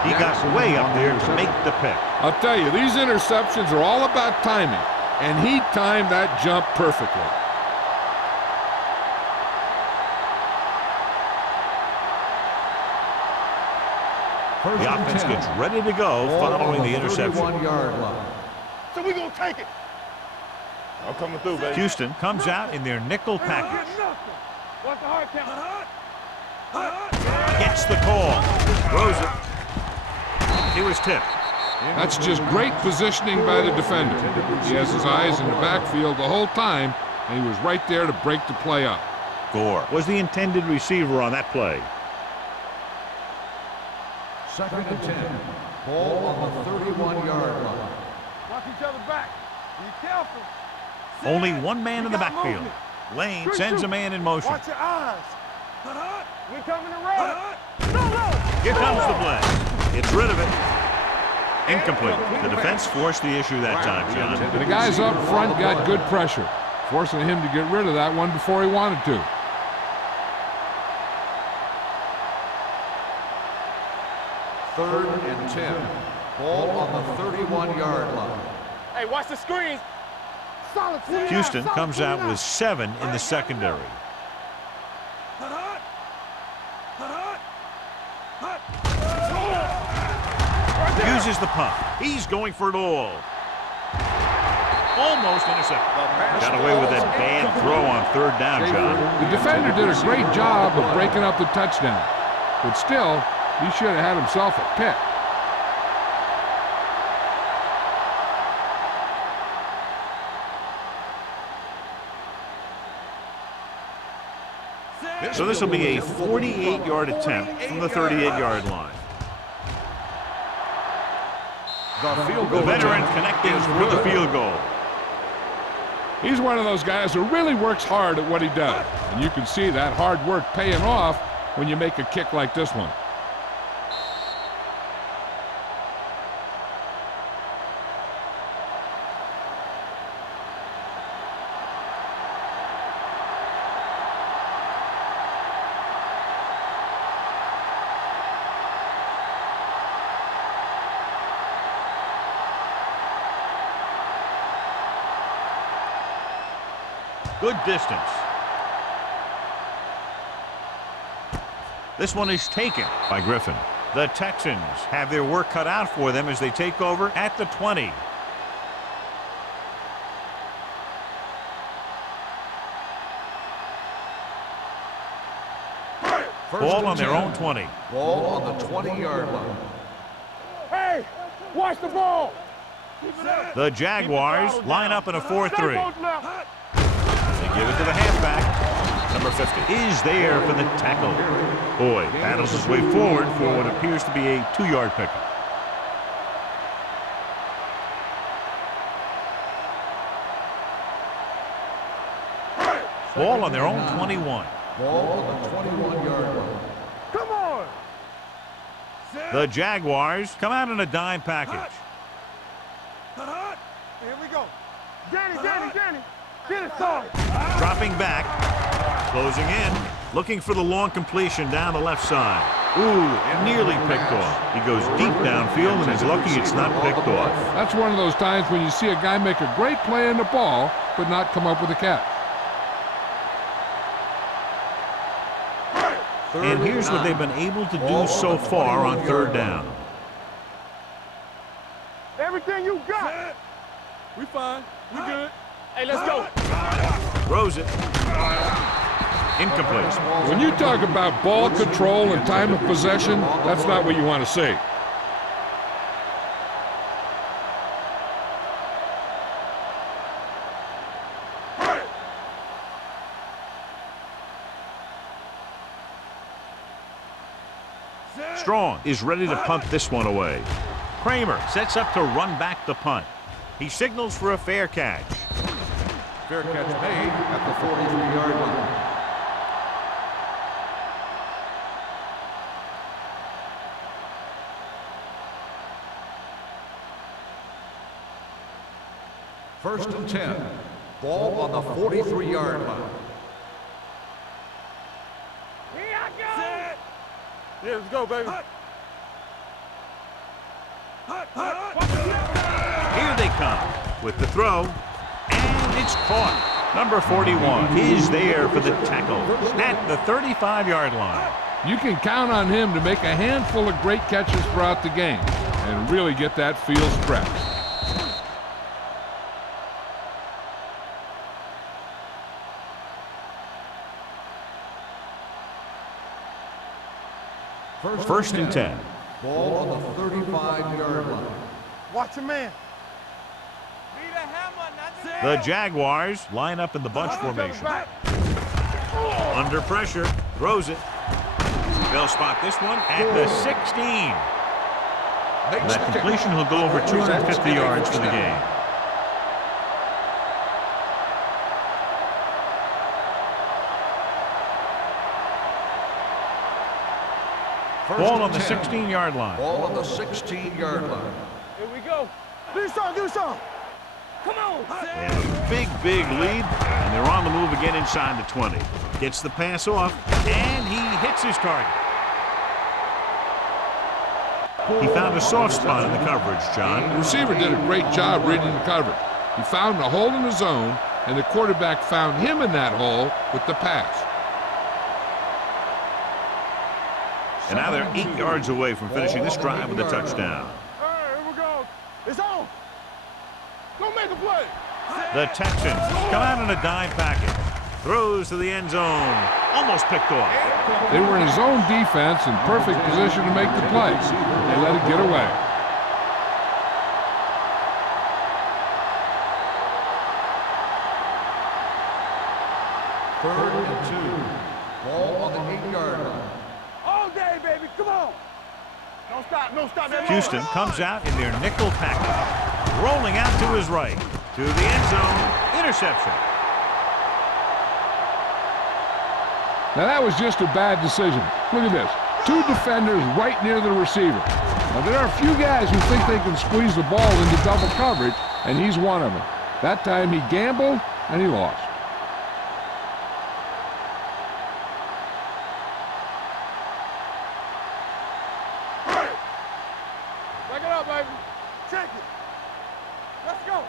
He got way up there to make the pick. I'll tell you, these interceptions are all about timing, and he timed that jump perfectly. First The and offense 10. gets ready to go Ball following on the interception. 31-yard line. So we gonna take it. I'm coming through, baby. Houston comes out in their nickel package. Watch the hard count. Gets the call. Throws it. He was tipped. That's just great positioning by the defender. He has his eyes in the backfield the whole time, and he was right there to break the play up. Gore was the intended receiver on that play. Second and 10. Ball on the 31-yard line. Watch each other back. Be careful. Only one man in the backfield. Lane sends a man in motion. Watch your eyes. We coming to run. No. Here comes the play. It's rid of it. Incomplete. The defense forced the issue that time, John. And the guys up front got good pressure, forcing him to get rid of that one before he wanted to. Third and 10. Ball on the 31-yard line. Hey, watch the screens. Solid. Houston comes out with 7 in the secondary. Uses the punt. He's going for it all. Almost intercepted. Got away with that bad throw on third down, John. The defender did a great job of breaking up the touchdown, but still, he should have had himself a pick. So this will be a 48-yard attempt from the 38-yard line. The field The goal veteran attempt connecting is with the good. field goal. He's one of those guys who really works hard at what he does, and you can see that hard work paying off when you make a kick like this one. Good distance. This one is taken by Griffin. The Texans have their work cut out for them as they take over at the 20. Ball on their own 20. Ball on the 20-yard line. Hey, watch the ball. The Jaguars line up in a 4-3. They give it to the halfback. Number 50 is there for the tackle. Boyd paddles his way forward for what appears to be a 2-yard pickup. Ball on their own 21. Ball on the 21-yard line. Come on. The Jaguars come out in a dime package. Here we go. Danny. Get it started. Dropping back. Closing in. Looking for the long completion down the left side. Ooh, nearly picked off. He goes deep downfield and is lucky it's not picked off. That's one of those times when you see a guy make a great play on the ball, but not come up with a catch. And here's what they've been able to do so far on third down. Everything you got. We fine. We good. Hey, let's go. Throws it. Incomplete. When you talk about ball control and time of possession, that's not what you want to see. Strong is ready to punt this one away. Kramer sets up to run back the punt. He signals for a fair catch. Fair catch made at the 43-yard line. First and 10. Ball on the 43-yard line. Here I go. Yeah, let's go, baby. Here they come with the throw, and it's caught. Number 41 is there for the tackle at the 35-yard line. You can count on him to make a handful of great catches throughout the game and really get that field stretched. First and 10. Ball on the 35-yard line. Watch your man. Be the hammer, not the The nail. Jaguars line up in the bunch formation. Under pressure, throws it. They'll spot this one at the 16. That completion will go over 250 yards for the game. Ball on the 16-yard line. Ball on the 16-yard line. Here we go. Do some, do some. Come on. They have a big, big lead, and they're on the move again inside the 20. Gets the pass off, and he hits his target. He found a soft spot in the coverage, John. The receiver did a great job reading the coverage. He found a hole in the zone, and the quarterback found him in that hole with the pass. And now they're 8 yards away from finishing this drive with a touchdown. All right, here we go. It's on. Go make a play. The Texans come out in a dime packet. Throws to the end zone. Almost picked off. They were in his own defense in perfect position to make the play. They let it get away. Third and 2. Ball on the 8-yard line. All day, baby. Come on. Don't stop. Don't stop that. Houston comes out in their nickel package. Rolling out to his right. To the end zone. Interception. Now that was just a bad decision. Look at this. 2 defenders right near the receiver. Now there are a few guys who think they can squeeze the ball into double coverage, and he's one of them. That time he gambled, and he lost. Back it up, baby. Check it. Let's go.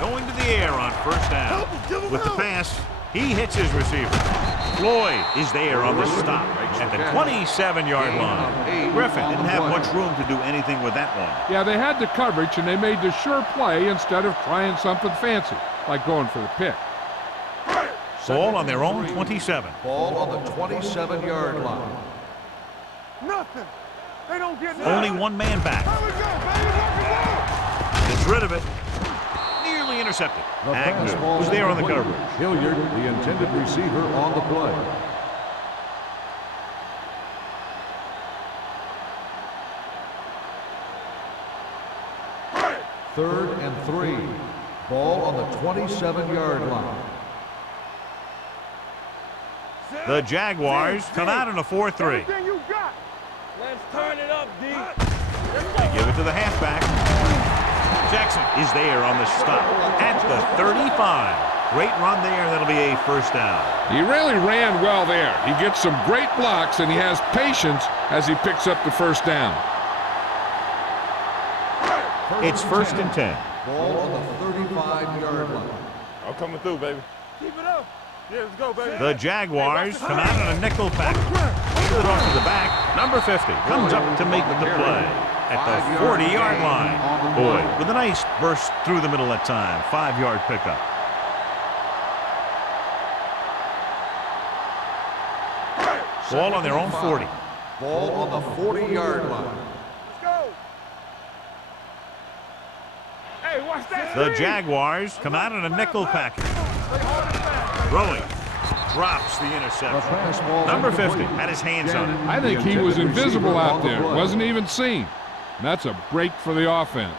Going to the air on first down. With the pass, he hits his receiver. Floyd is there on the stop at the 27-yard line. Griffin didn't have much room to do anything with that one. Yeah, they had the coverage, and they made the sure play instead of trying something fancy, like going for the pick. Ball on their own 27. Ball on the 27-yard line. Nothing. They don't get nothing. Only one man back. Here we go, baby. Rock and roll. Gets rid of it. Nearly intercepted. Agnew was there on the coverage. Hilliard, the intended receiver, on the play. Third and 3. Ball on the 27-yard line. The Jaguars come out in a 4-3. Everything you got. Let's turn it up, D. They give it to the halfback. Jackson is there on the stop at the 35. Great run there, and that'll be a first down. He really ran well there. He gets some great blocks, and he has patience as he picks up the first down. It's first and 10. Ball on the 35-yard line. I'm coming through, baby. Keep it up. Yeah, let's go, baby. The Jaguars come out in a nickel pack. Give it off to the back. Number 50 comes up to make the play at the 40-yard line. Boyd with a nice burst through the middle that time. 5-yard pickup. Ball on their own 40. Ball on the 40-yard line. Let's go. Hey, watch that. The Jaguars come out in a nickel package. Throwing. Drops the interception. Number 50 had his hands on it. I think he was invisible out there. Wasn't even seen. And that's a break for the offense.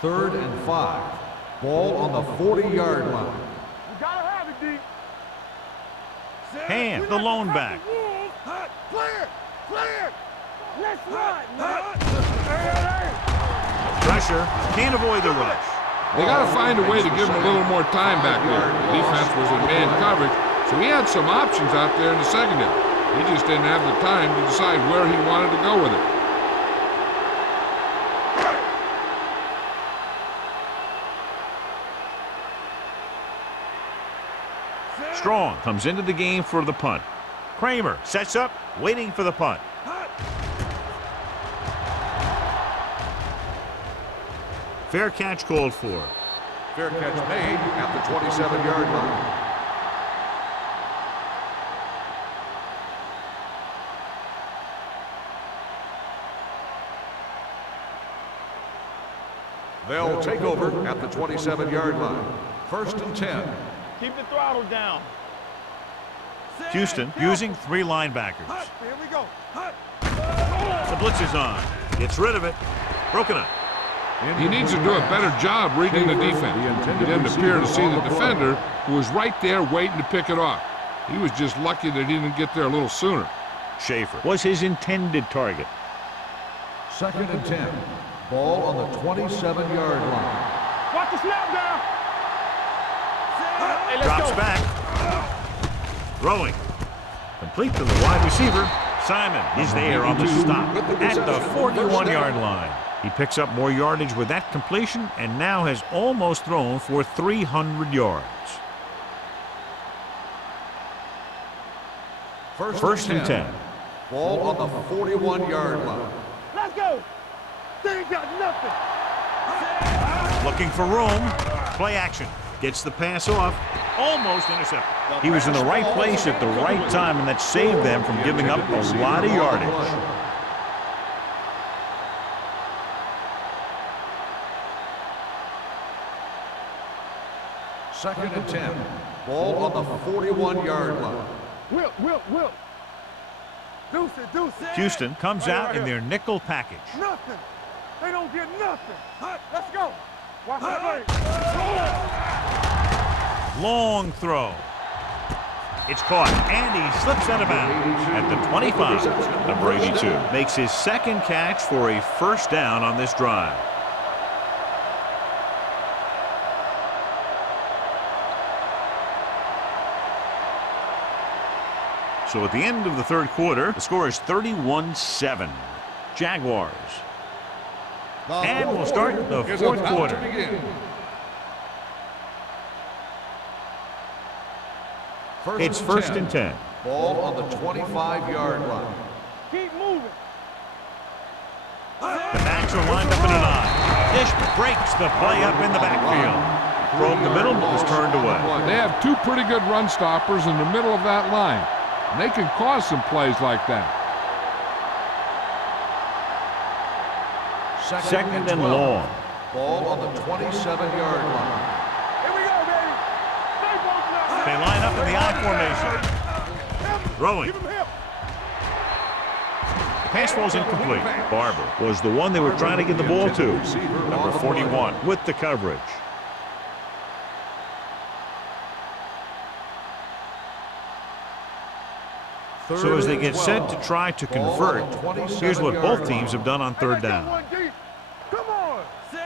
Third and 5. Ball on the 40-yard line. You gotta have it, D. Hand, the lone back. Clear! Clear! Let's run, man! Hey! Pressure. Can't avoid the rush. They got to find a way to give him a little more time back there. The defense was in man coverage, so he had some options out there in the secondary. He just didn't have the time to decide where he wanted to go with it. Strong comes into the game for the punt. Kramer sets up, waiting for the punt. Fair catch called for. Fair catch made at the 27-yard line. They'll take over at the 27-yard line. First and 10. Keep the throttle down. Houston using 3 linebackers. Here we go. The blitz is on. Gets rid of it. Broken up. He needs to do a better job reading the defense. He didn't appear to see the defender, who was right there waiting to pick it off. He was just lucky that he didn't get there a little sooner. Schaefer was his intended target. Second and 10. Ball on the 27-yard line. Watch the snap down. Hey, let's Drops go. back. Throwing. Complete to the wide receiver. Simon is there on the stop at the 41-yard line. He picks up more yardage with that completion and now has almost thrown for 300 yards. First and 10. Ball on the 41-yard line. Let's go. They ain't got nothing. Looking for room. Play action. Gets the pass off. Almost intercepted. He was in the right place at the right time, and that saved them from giving up a lot of yardage. Second and 10. Ball on the 41-yard line. Will. Deuce it. Houston comes out in their nickel package. Nothing. They don't get nothing. Let's go. Watch that leg. Long throw. It's caught, and he slips out of bounds at the 25. Number 82 makes his second catch for a first down on this drive. So at the end of the third quarter, the score is 31-7. Jaguars. And we'll start the fourth quarter. It's first and 10. Ball on the 25-yard line. Keep moving. The backs are lined up in an eye. Dish breaks the play up in the backfield. Probed the middle, but was turned away. They have two pretty good run stoppers in the middle of that line. And they can cause some plays like that. Second and long. Ball on the 27-yard line. Here we go, baby. Stay both now. They line up in the I formation. Throwing. Give him help. The pass falls incomplete. Barber was the one they were trying to get the ball to. Number 41 with the coverage. So as they get set to try to convert, here's what both teams have done on third down. Come on.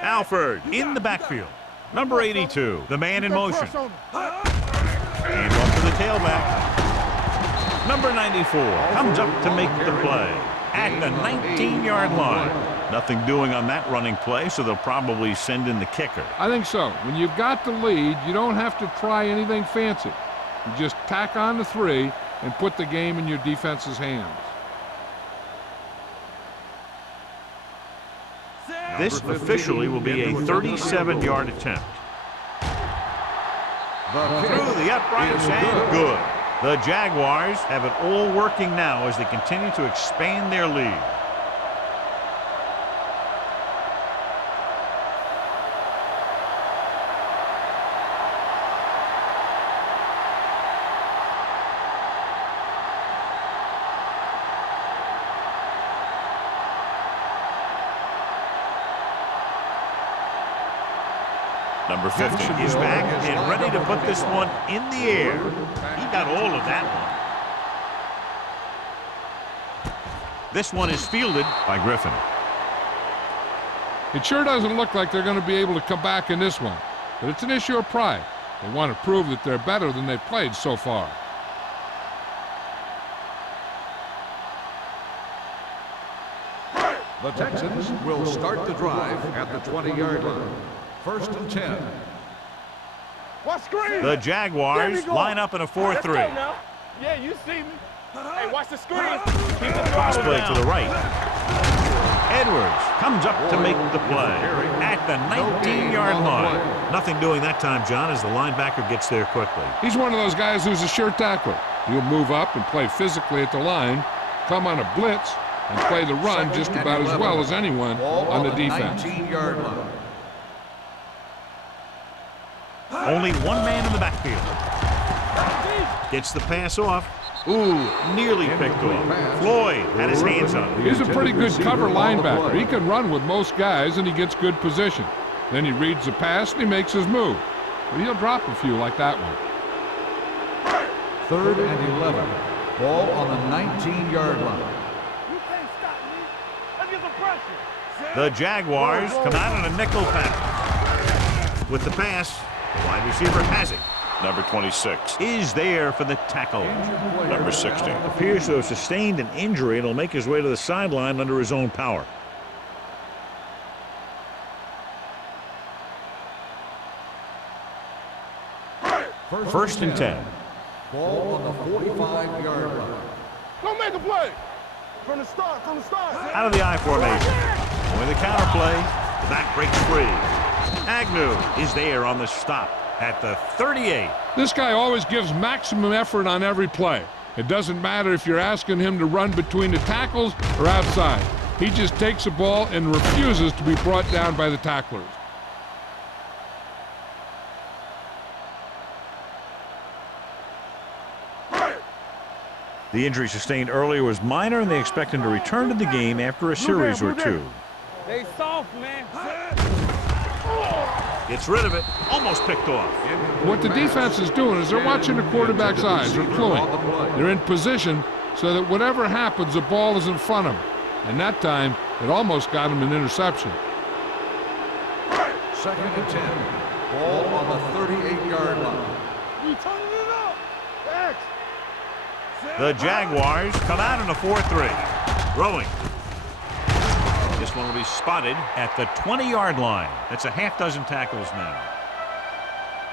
Alford in the backfield. Number 82, the man in motion. And off to the tailback. Number 94 comes up to make the play at the 19-yard line. Nothing doing on that running play, so they'll probably send in the kicker. I think so. When you've got the lead, you don't have to try anything fancy. You just tack on the 3 and put the game in your defense's hands. This officially will be a 37-yard attempt. Through the uprights and good. The Jaguars have it all working now as they continue to expand their lead. Number 50 is back and ready to put this one in the air. He got all of that one. This one is fielded by Griffin. It sure doesn't look like they're going to be able to come back in this one, but it's an issue of pride. They want to prove that they're better than they've played so far. The Texans will start the drive at the 20-yard line. 1st and 10. Watch screen. The Jaguars line up in a 4-3. Let's go now. Yeah, you see me. Hey, watch the screen. Keep the Cross throttle play down. to the right. Edwards comes up to make the play at the 19-yard line. Nothing doing that time, John, as the linebacker gets there quickly. He's one of those guys who's a sure tackler. He'll move up and play physically at the line, come on a blitz, and play the run just about as well as anyone on the defense. 19-yard line. Only one man in the backfield. Gets the pass off. Ooh, nearly picked off. Floyd had his hands on it. He's a pretty good cover linebacker. He can run with most guys, and he gets good position. Then he reads the pass, and he makes his move. But he'll drop a few like that one. 3rd and 11. Ball on the 19-yard line. You can't stop me. Let's get some pressure. The Jaguars come out in a nickel pack. With the pass, the wide receiver has it. Number 26 Is there for the tackle. Number 60. Appears to have sustained an injury and will make his way to the sideline under his own power. First and 10. Ball on the 45-yard line. Go make a play. From the start. Out of the I formation. With the counter play, the back breaks free. Agnew is there on the stop at the 38. This guy always gives maximum effort on every play. It doesn't matter if you're asking him to run between the tackles or outside. He just takes the ball and refuses to be brought down by the tacklers. The injury sustained earlier was minor, and they expect him to return to the game after a series or two. They soft, man. Gets rid of it. Almost picked off. What the defense is doing is they're watching the quarterback's eyes. They're cluing. They're in position so that whatever happens, the ball is in front of them. And that time, it almost got him an interception. 2nd and 10. Ball on the 38-yard line. We turning it up. X. The Jaguars come out in a 4-3. Throwing. This one will be spotted at the 20-yard line. That's a half dozen tackles now.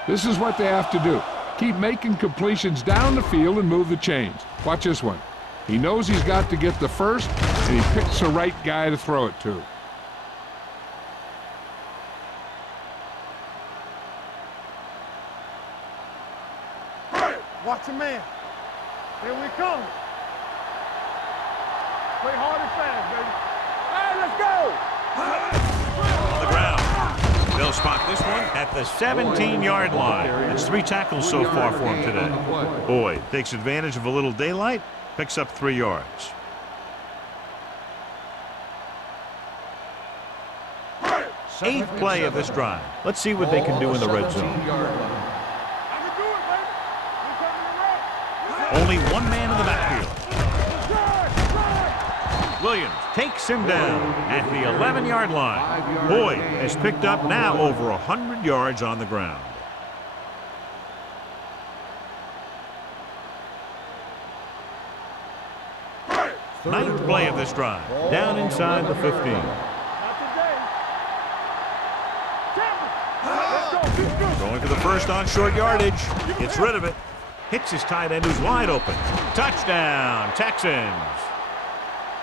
This is what they have to do. Keep making completions down the field and move the chains. Watch this one. He knows he's got to get the first, and he picks the right guy to throw it to. Watch your man. Here we come. Play hard and fast, baby. Hey, let's go. On the ground. They'll spot this one at the 17-yard line. That's 3 tackles so far for him today. Boyd takes advantage of a little daylight, picks up 3 yards. Eighth play of this drive. Let's see what they can do in the red zone. I can do it, baby. We coming to rock. Only one man in the backfield. Williams takes him down at the 11-yard line. Boyd has picked up now over 100 yards on the ground. Ninth play of this drive, down inside the 15. Not today. Let's go. Keep good. Going for the first on short yardage. Gets rid of it. Hits his tight end who's wide open. Touchdown, Texans.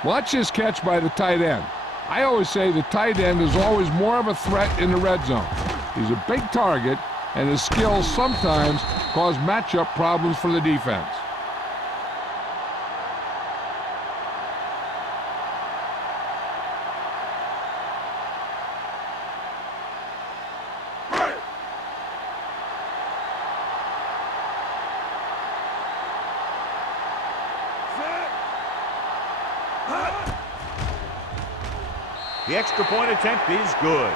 Watch this catch by the tight end. I always say the tight end is always more of a threat in the red zone. He's a big target, and his skills sometimes cause matchup problems for the defense. The extra point attempt is good.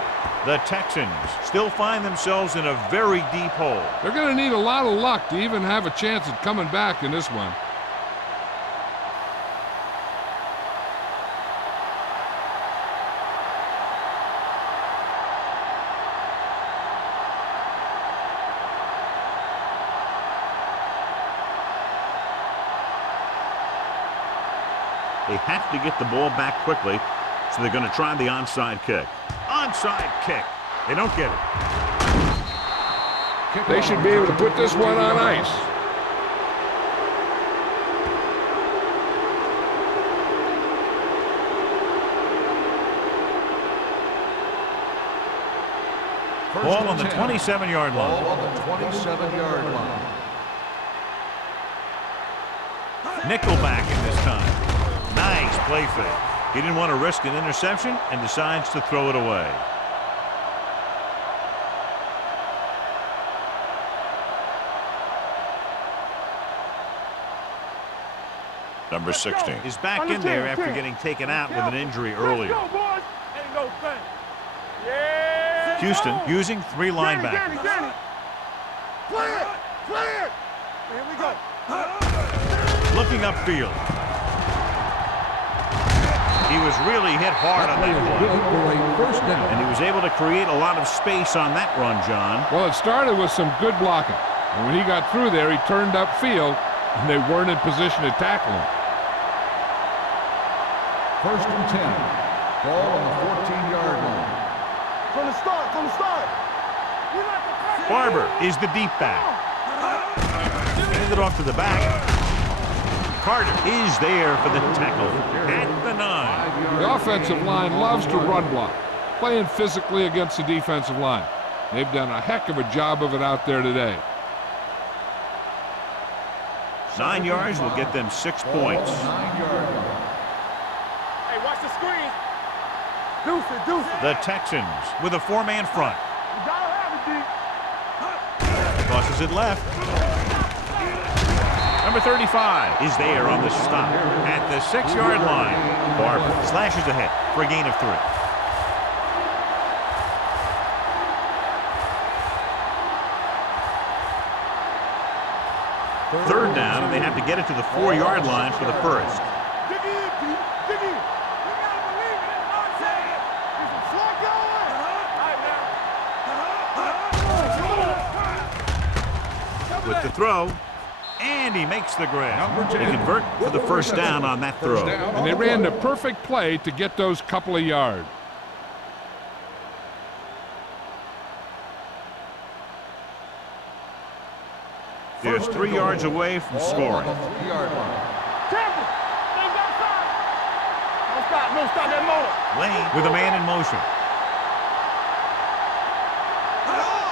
The Texans still find themselves in a very deep hole. They're going to need a lot of luck to even have a chance at coming back in this one. They have to get the ball back quickly, so they're going to try the onside kick. Onside kick. They don't get it. They should be able to put this one on ice. Ball on the 27-yard line. Ball on the 27-yard line. Nickelback in this time. Nice play fake. He didn't want to risk an interception and decides to throw it away. Number 16. He's back in there after getting taken out with an injury earlier. Let's go, boys. Ain't no thing. Yeah. Houston using three linebackers. Danny. Play it. Play it. Here we go. Looking upfield. He was really hit hard on that play. First down. And he was able to create a lot of space on that run, John. Well, it started with some good blocking. And when he got through there, he turned upfield, and they weren't in position to tackle him. First and 10. Ball on the 14-yard line. From the start. Barber is the deep back. Hand it off to the back. Carter is there for the tackle at the 9. The offensive line loves to run block, playing physically against the defensive line. They've done a heck of a job of it out there today. 9 yards will get them 6 points. 9-yard line. Hey, watch the screen. Deuce it. The Texans with a 4-man front. You gotta have it, D. Tosses it left. Number 35 is there on the stop at the 6-yard line. Barber slashes ahead for a gain of 3. Third down, and they have to get it to the 4-yard line for the first. Dig in, D. Dig in. You gotta believe it. That's what I'm saying. There's some slack going. All right, now. With the throw, and he makes the grab. Number 10. They convert for the first down on that throw. And they ran the perfect play to get those couple of yards. They're 3 yards away from scoring. 3-yard line. Temple. Things outside. No stop that motor. Lane with a man in motion.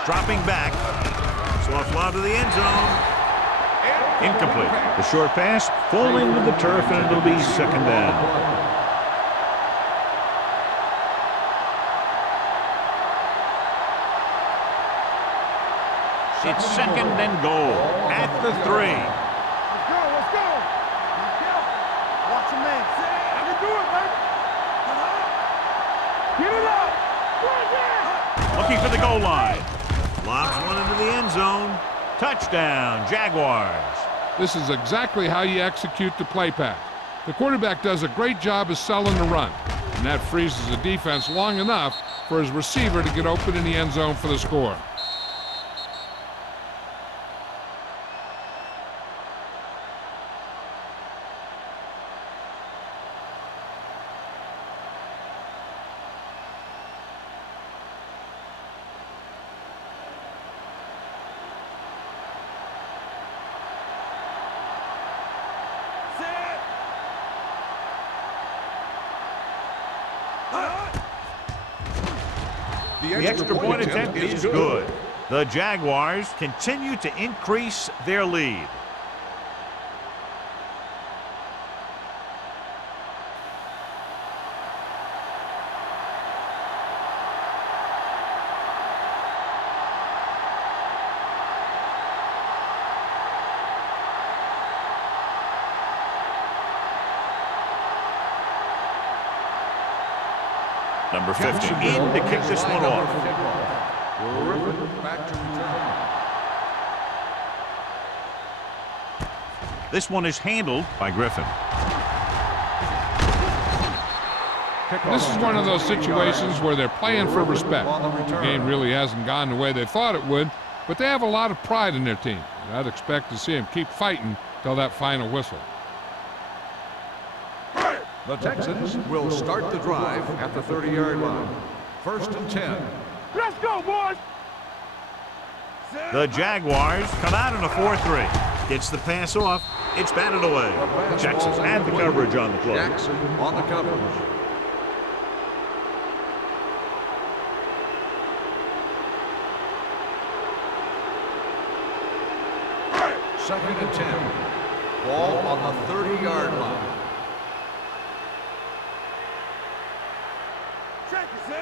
Dropping back. Soft lob to the end zone. Incomplete. The short pass falling to the turf, and it'll be second down. It's second and goal at the 3. Let's go. Be careful. Watch your man. I can do it, baby. Get it up. Right there. Looking for the goal line. Lobs one into the end zone. Touchdown, Jaguars. This is exactly how you execute the play pass. The quarterback does a great job of selling the run, and that freezes the defense long enough for his receiver to get open in the end zone for the score. The extra point attempt is good. The Jaguars continue to increase their lead. Number 15. In to kick this one off. Back to return. This one is handled by Griffin. This is one of those situations where they're playing for respect. The game really hasn't gone the way they thought it would, but they have a lot of pride in their team. And I'd expect to see them keep fighting till that final whistle. The Texans will start the drive at the 30-yard line. 1st and 10. Let's go, boys! The Jaguars come out in a 4-3. Gets the pass off. It's batted away. Jackson had the coverage on the play. Jackson on the coverage. Second and 10. Ball on the 30-yard line.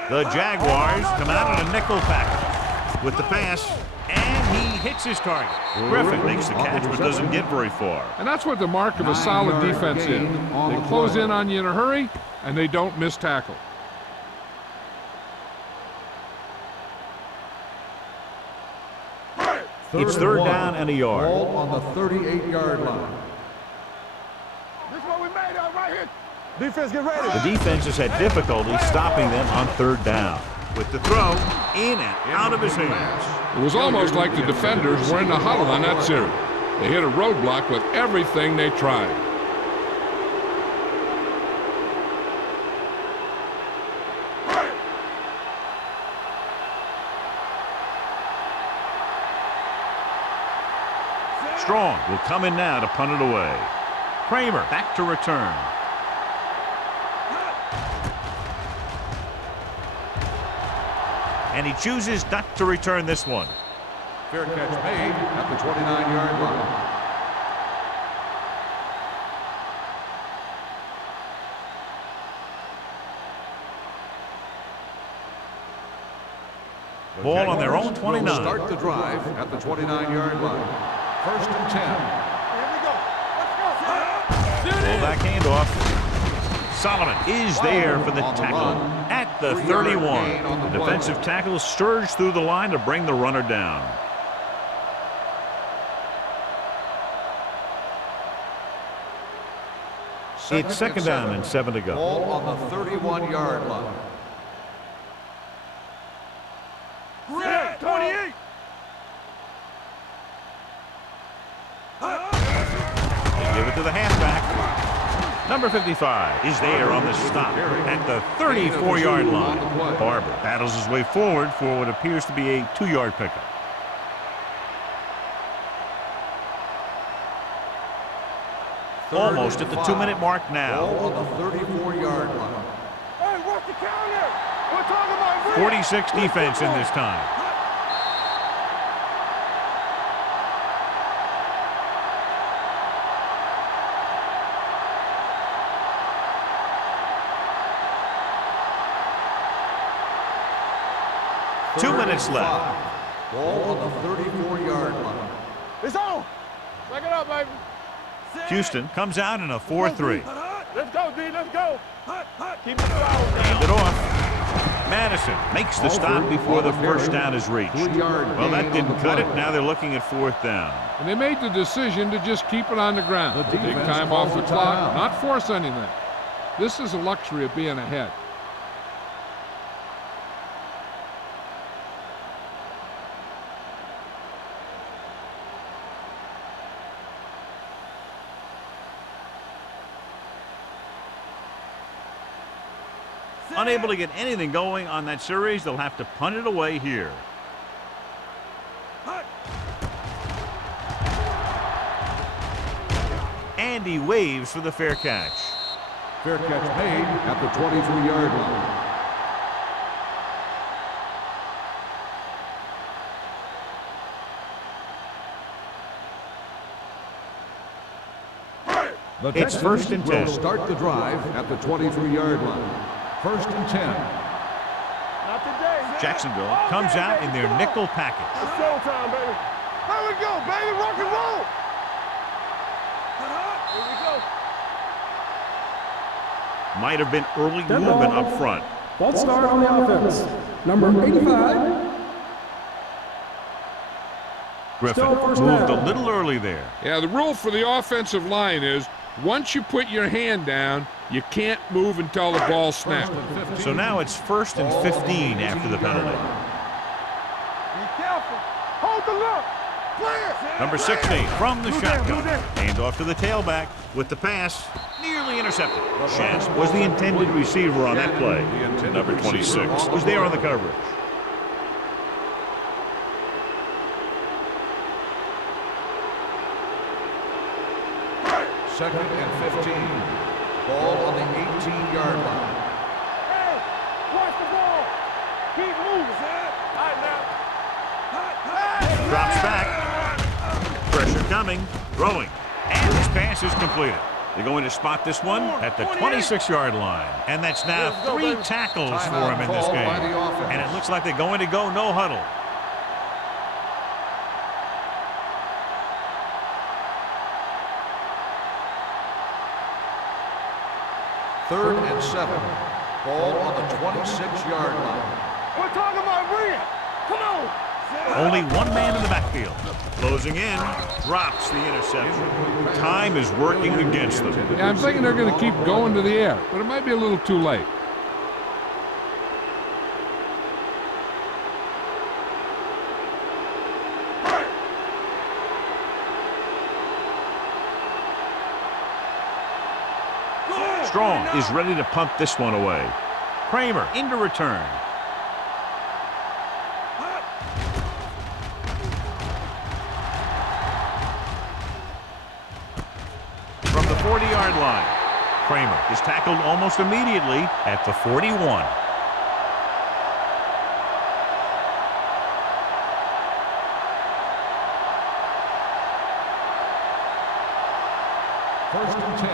The Jaguars come out in a nickel package with the pass, and he hits his target. Griffin makes the catch but doesn't get very far. And that's what the mark of a solid defense is. They close in on you in a hurry, and they don't miss tackle. It's third down and a yard. Ball on the 38-yard line. This is what we made of right here. Defense, get ready. The defense has had difficulty stopping them on third down. With the throw, in and out of his hands. It was almost like the defenders were in the huddle on that series. They hit a roadblock with everything they tried. Strong will come in now to punt it away. Kramer back to return. And he chooses not to return this one. Fair catch made at the 29-yard line. Ball on their own 29. Will start the drive at the 29-yard line. 1st and 10. Here we go. Let's go. Fullback handoff. Solomon is there for the tackle at the 31. The defensive tackle surged through the line to bring the runner down. It's second down and 7 to go. Ball on the 31-yard line. Set, 28. They give it to the halfback. Number 55 is there on the stop at the 34-yard line. Barber battles his way forward for what appears to be a 2-yard pickup. Almost at the 2-minute mark now. Ball on the 34-yard line. Hey, what's the counter? We're talking about 46 defense in this time. Two minutes left. Ball on the 34-yard line. It's on. Back it up, baby. Houston comes out in a 4-3. Let's go, D. Let's go. Keep it going. Hand it off. Madison makes the stop before the first down is reached. 3-yard Well, that gain on didn't the cut play. it. Now they're looking at 4th down. And they made the decision to just keep it on the ground. The Take defense time off the calls a clock, timeout. not force anything. This is a luxury of being ahead. Unable to get anything going on that series, they'll have to punt it away here. And he waves for the fair catch. Fair catch made at the 23-yard line. The It's Texans 1st and 10. will start the drive at the 23-yard line. 1st and 10. Not today. Jacksonville comes out in their nickel package. It's showtime, baby. Here we go, baby. Rock and roll. Here we go. Might have been early movement up front. False start on the offense. Number 85. Griffin Still first moved down. a little early there. Yeah, the rule for the offensive line is once you put your hand down, you can't move until the ball snaps. So now it's 1st and 15 after the penalty. Be careful. Hold the look. Clear. Number 16 from the Move there, shotgun. move there. Hand off to the tailback with the pass. Nearly intercepted. Chance was the intended receiver on that play. Number 26. Was there on the coverage. Second and 15. Ball on the 18-yard line. Hey, watch the ball. Keep moving. All right, now. Drops back. Pressure coming. Throwing. And this pass is completed. They're going to spot this one at the 26-yard line. And that's now 3 tackles for him in this game. And it looks like they're going to go no huddle. Third and 7. Ball on the 26-yard line. We're talking about bring it. Come on. Only one man in the backfield. Closing in. Drops the interception. Time is working against them. Yeah, I'm thinking they're going to keep going to the air, but it might be a little too late. Strong is ready to punt this one away. Kramer into return. From the 40-yard line, Kramer is tackled almost immediately at the 41. First and 10.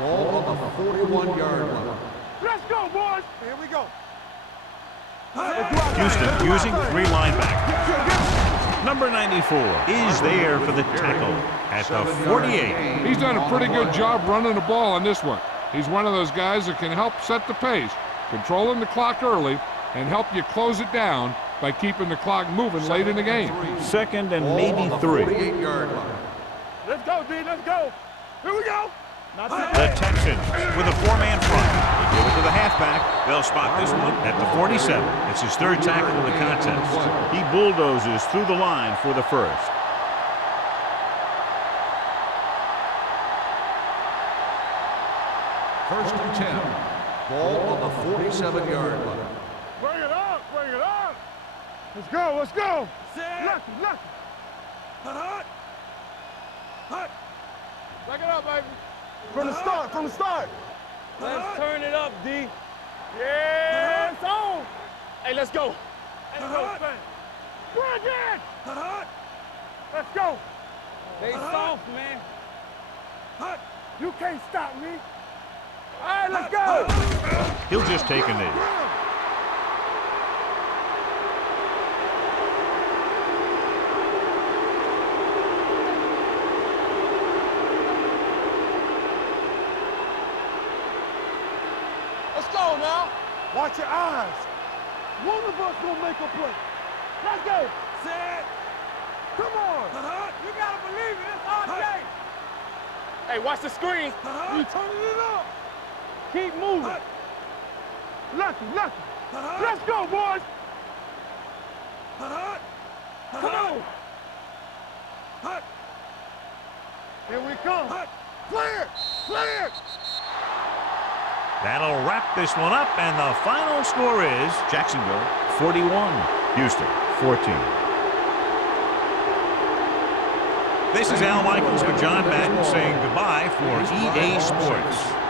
Ball on the 41-yard line. Let's go, boys. Here we go. Houston using 3 linebackers. Number 94 is there for the tackle at the 48. He's done a pretty good job running the ball on this one. He's one of those guys that can help set the pace, controlling the clock early, and help you close it down by keeping the clock moving late in the game. 2nd and Ball maybe on the 3. 48-yard line. Let's go, D. Let's go. Here we go. Not The today. Texans with a 4-man front. They give it to the halfback. They'll spot this one at the 47. It's his 3rd tackle of the contest. He bulldozes through the line for the first. First and 10. Ball on the 47-yard line. Bring it up. Bring it up. Let's go. Let's go. Lucky, lucky. Back it up, baby. From the start. From the start. Let's turn it up, D. Yeah, it's on. Hey, let's go. Hey, let's go, Spain. Bring it. Let's go. Stay soft, man. You can't stop me. All right, let's go. He'll just take a knee. Let's go now. Watch your eyes. One of us gonna make a play. Let's go. Set. Come on. You gotta believe it. It's our game. Hey, watch the screen. We turning it up. Keep moving. Lucky. Let's go, boys. Come on. Here we come. Clear. That'll wrap this one up, and the final score is Jacksonville 41, Houston 14. This is Al Michaels with John Madden saying goodbye for EA Sports.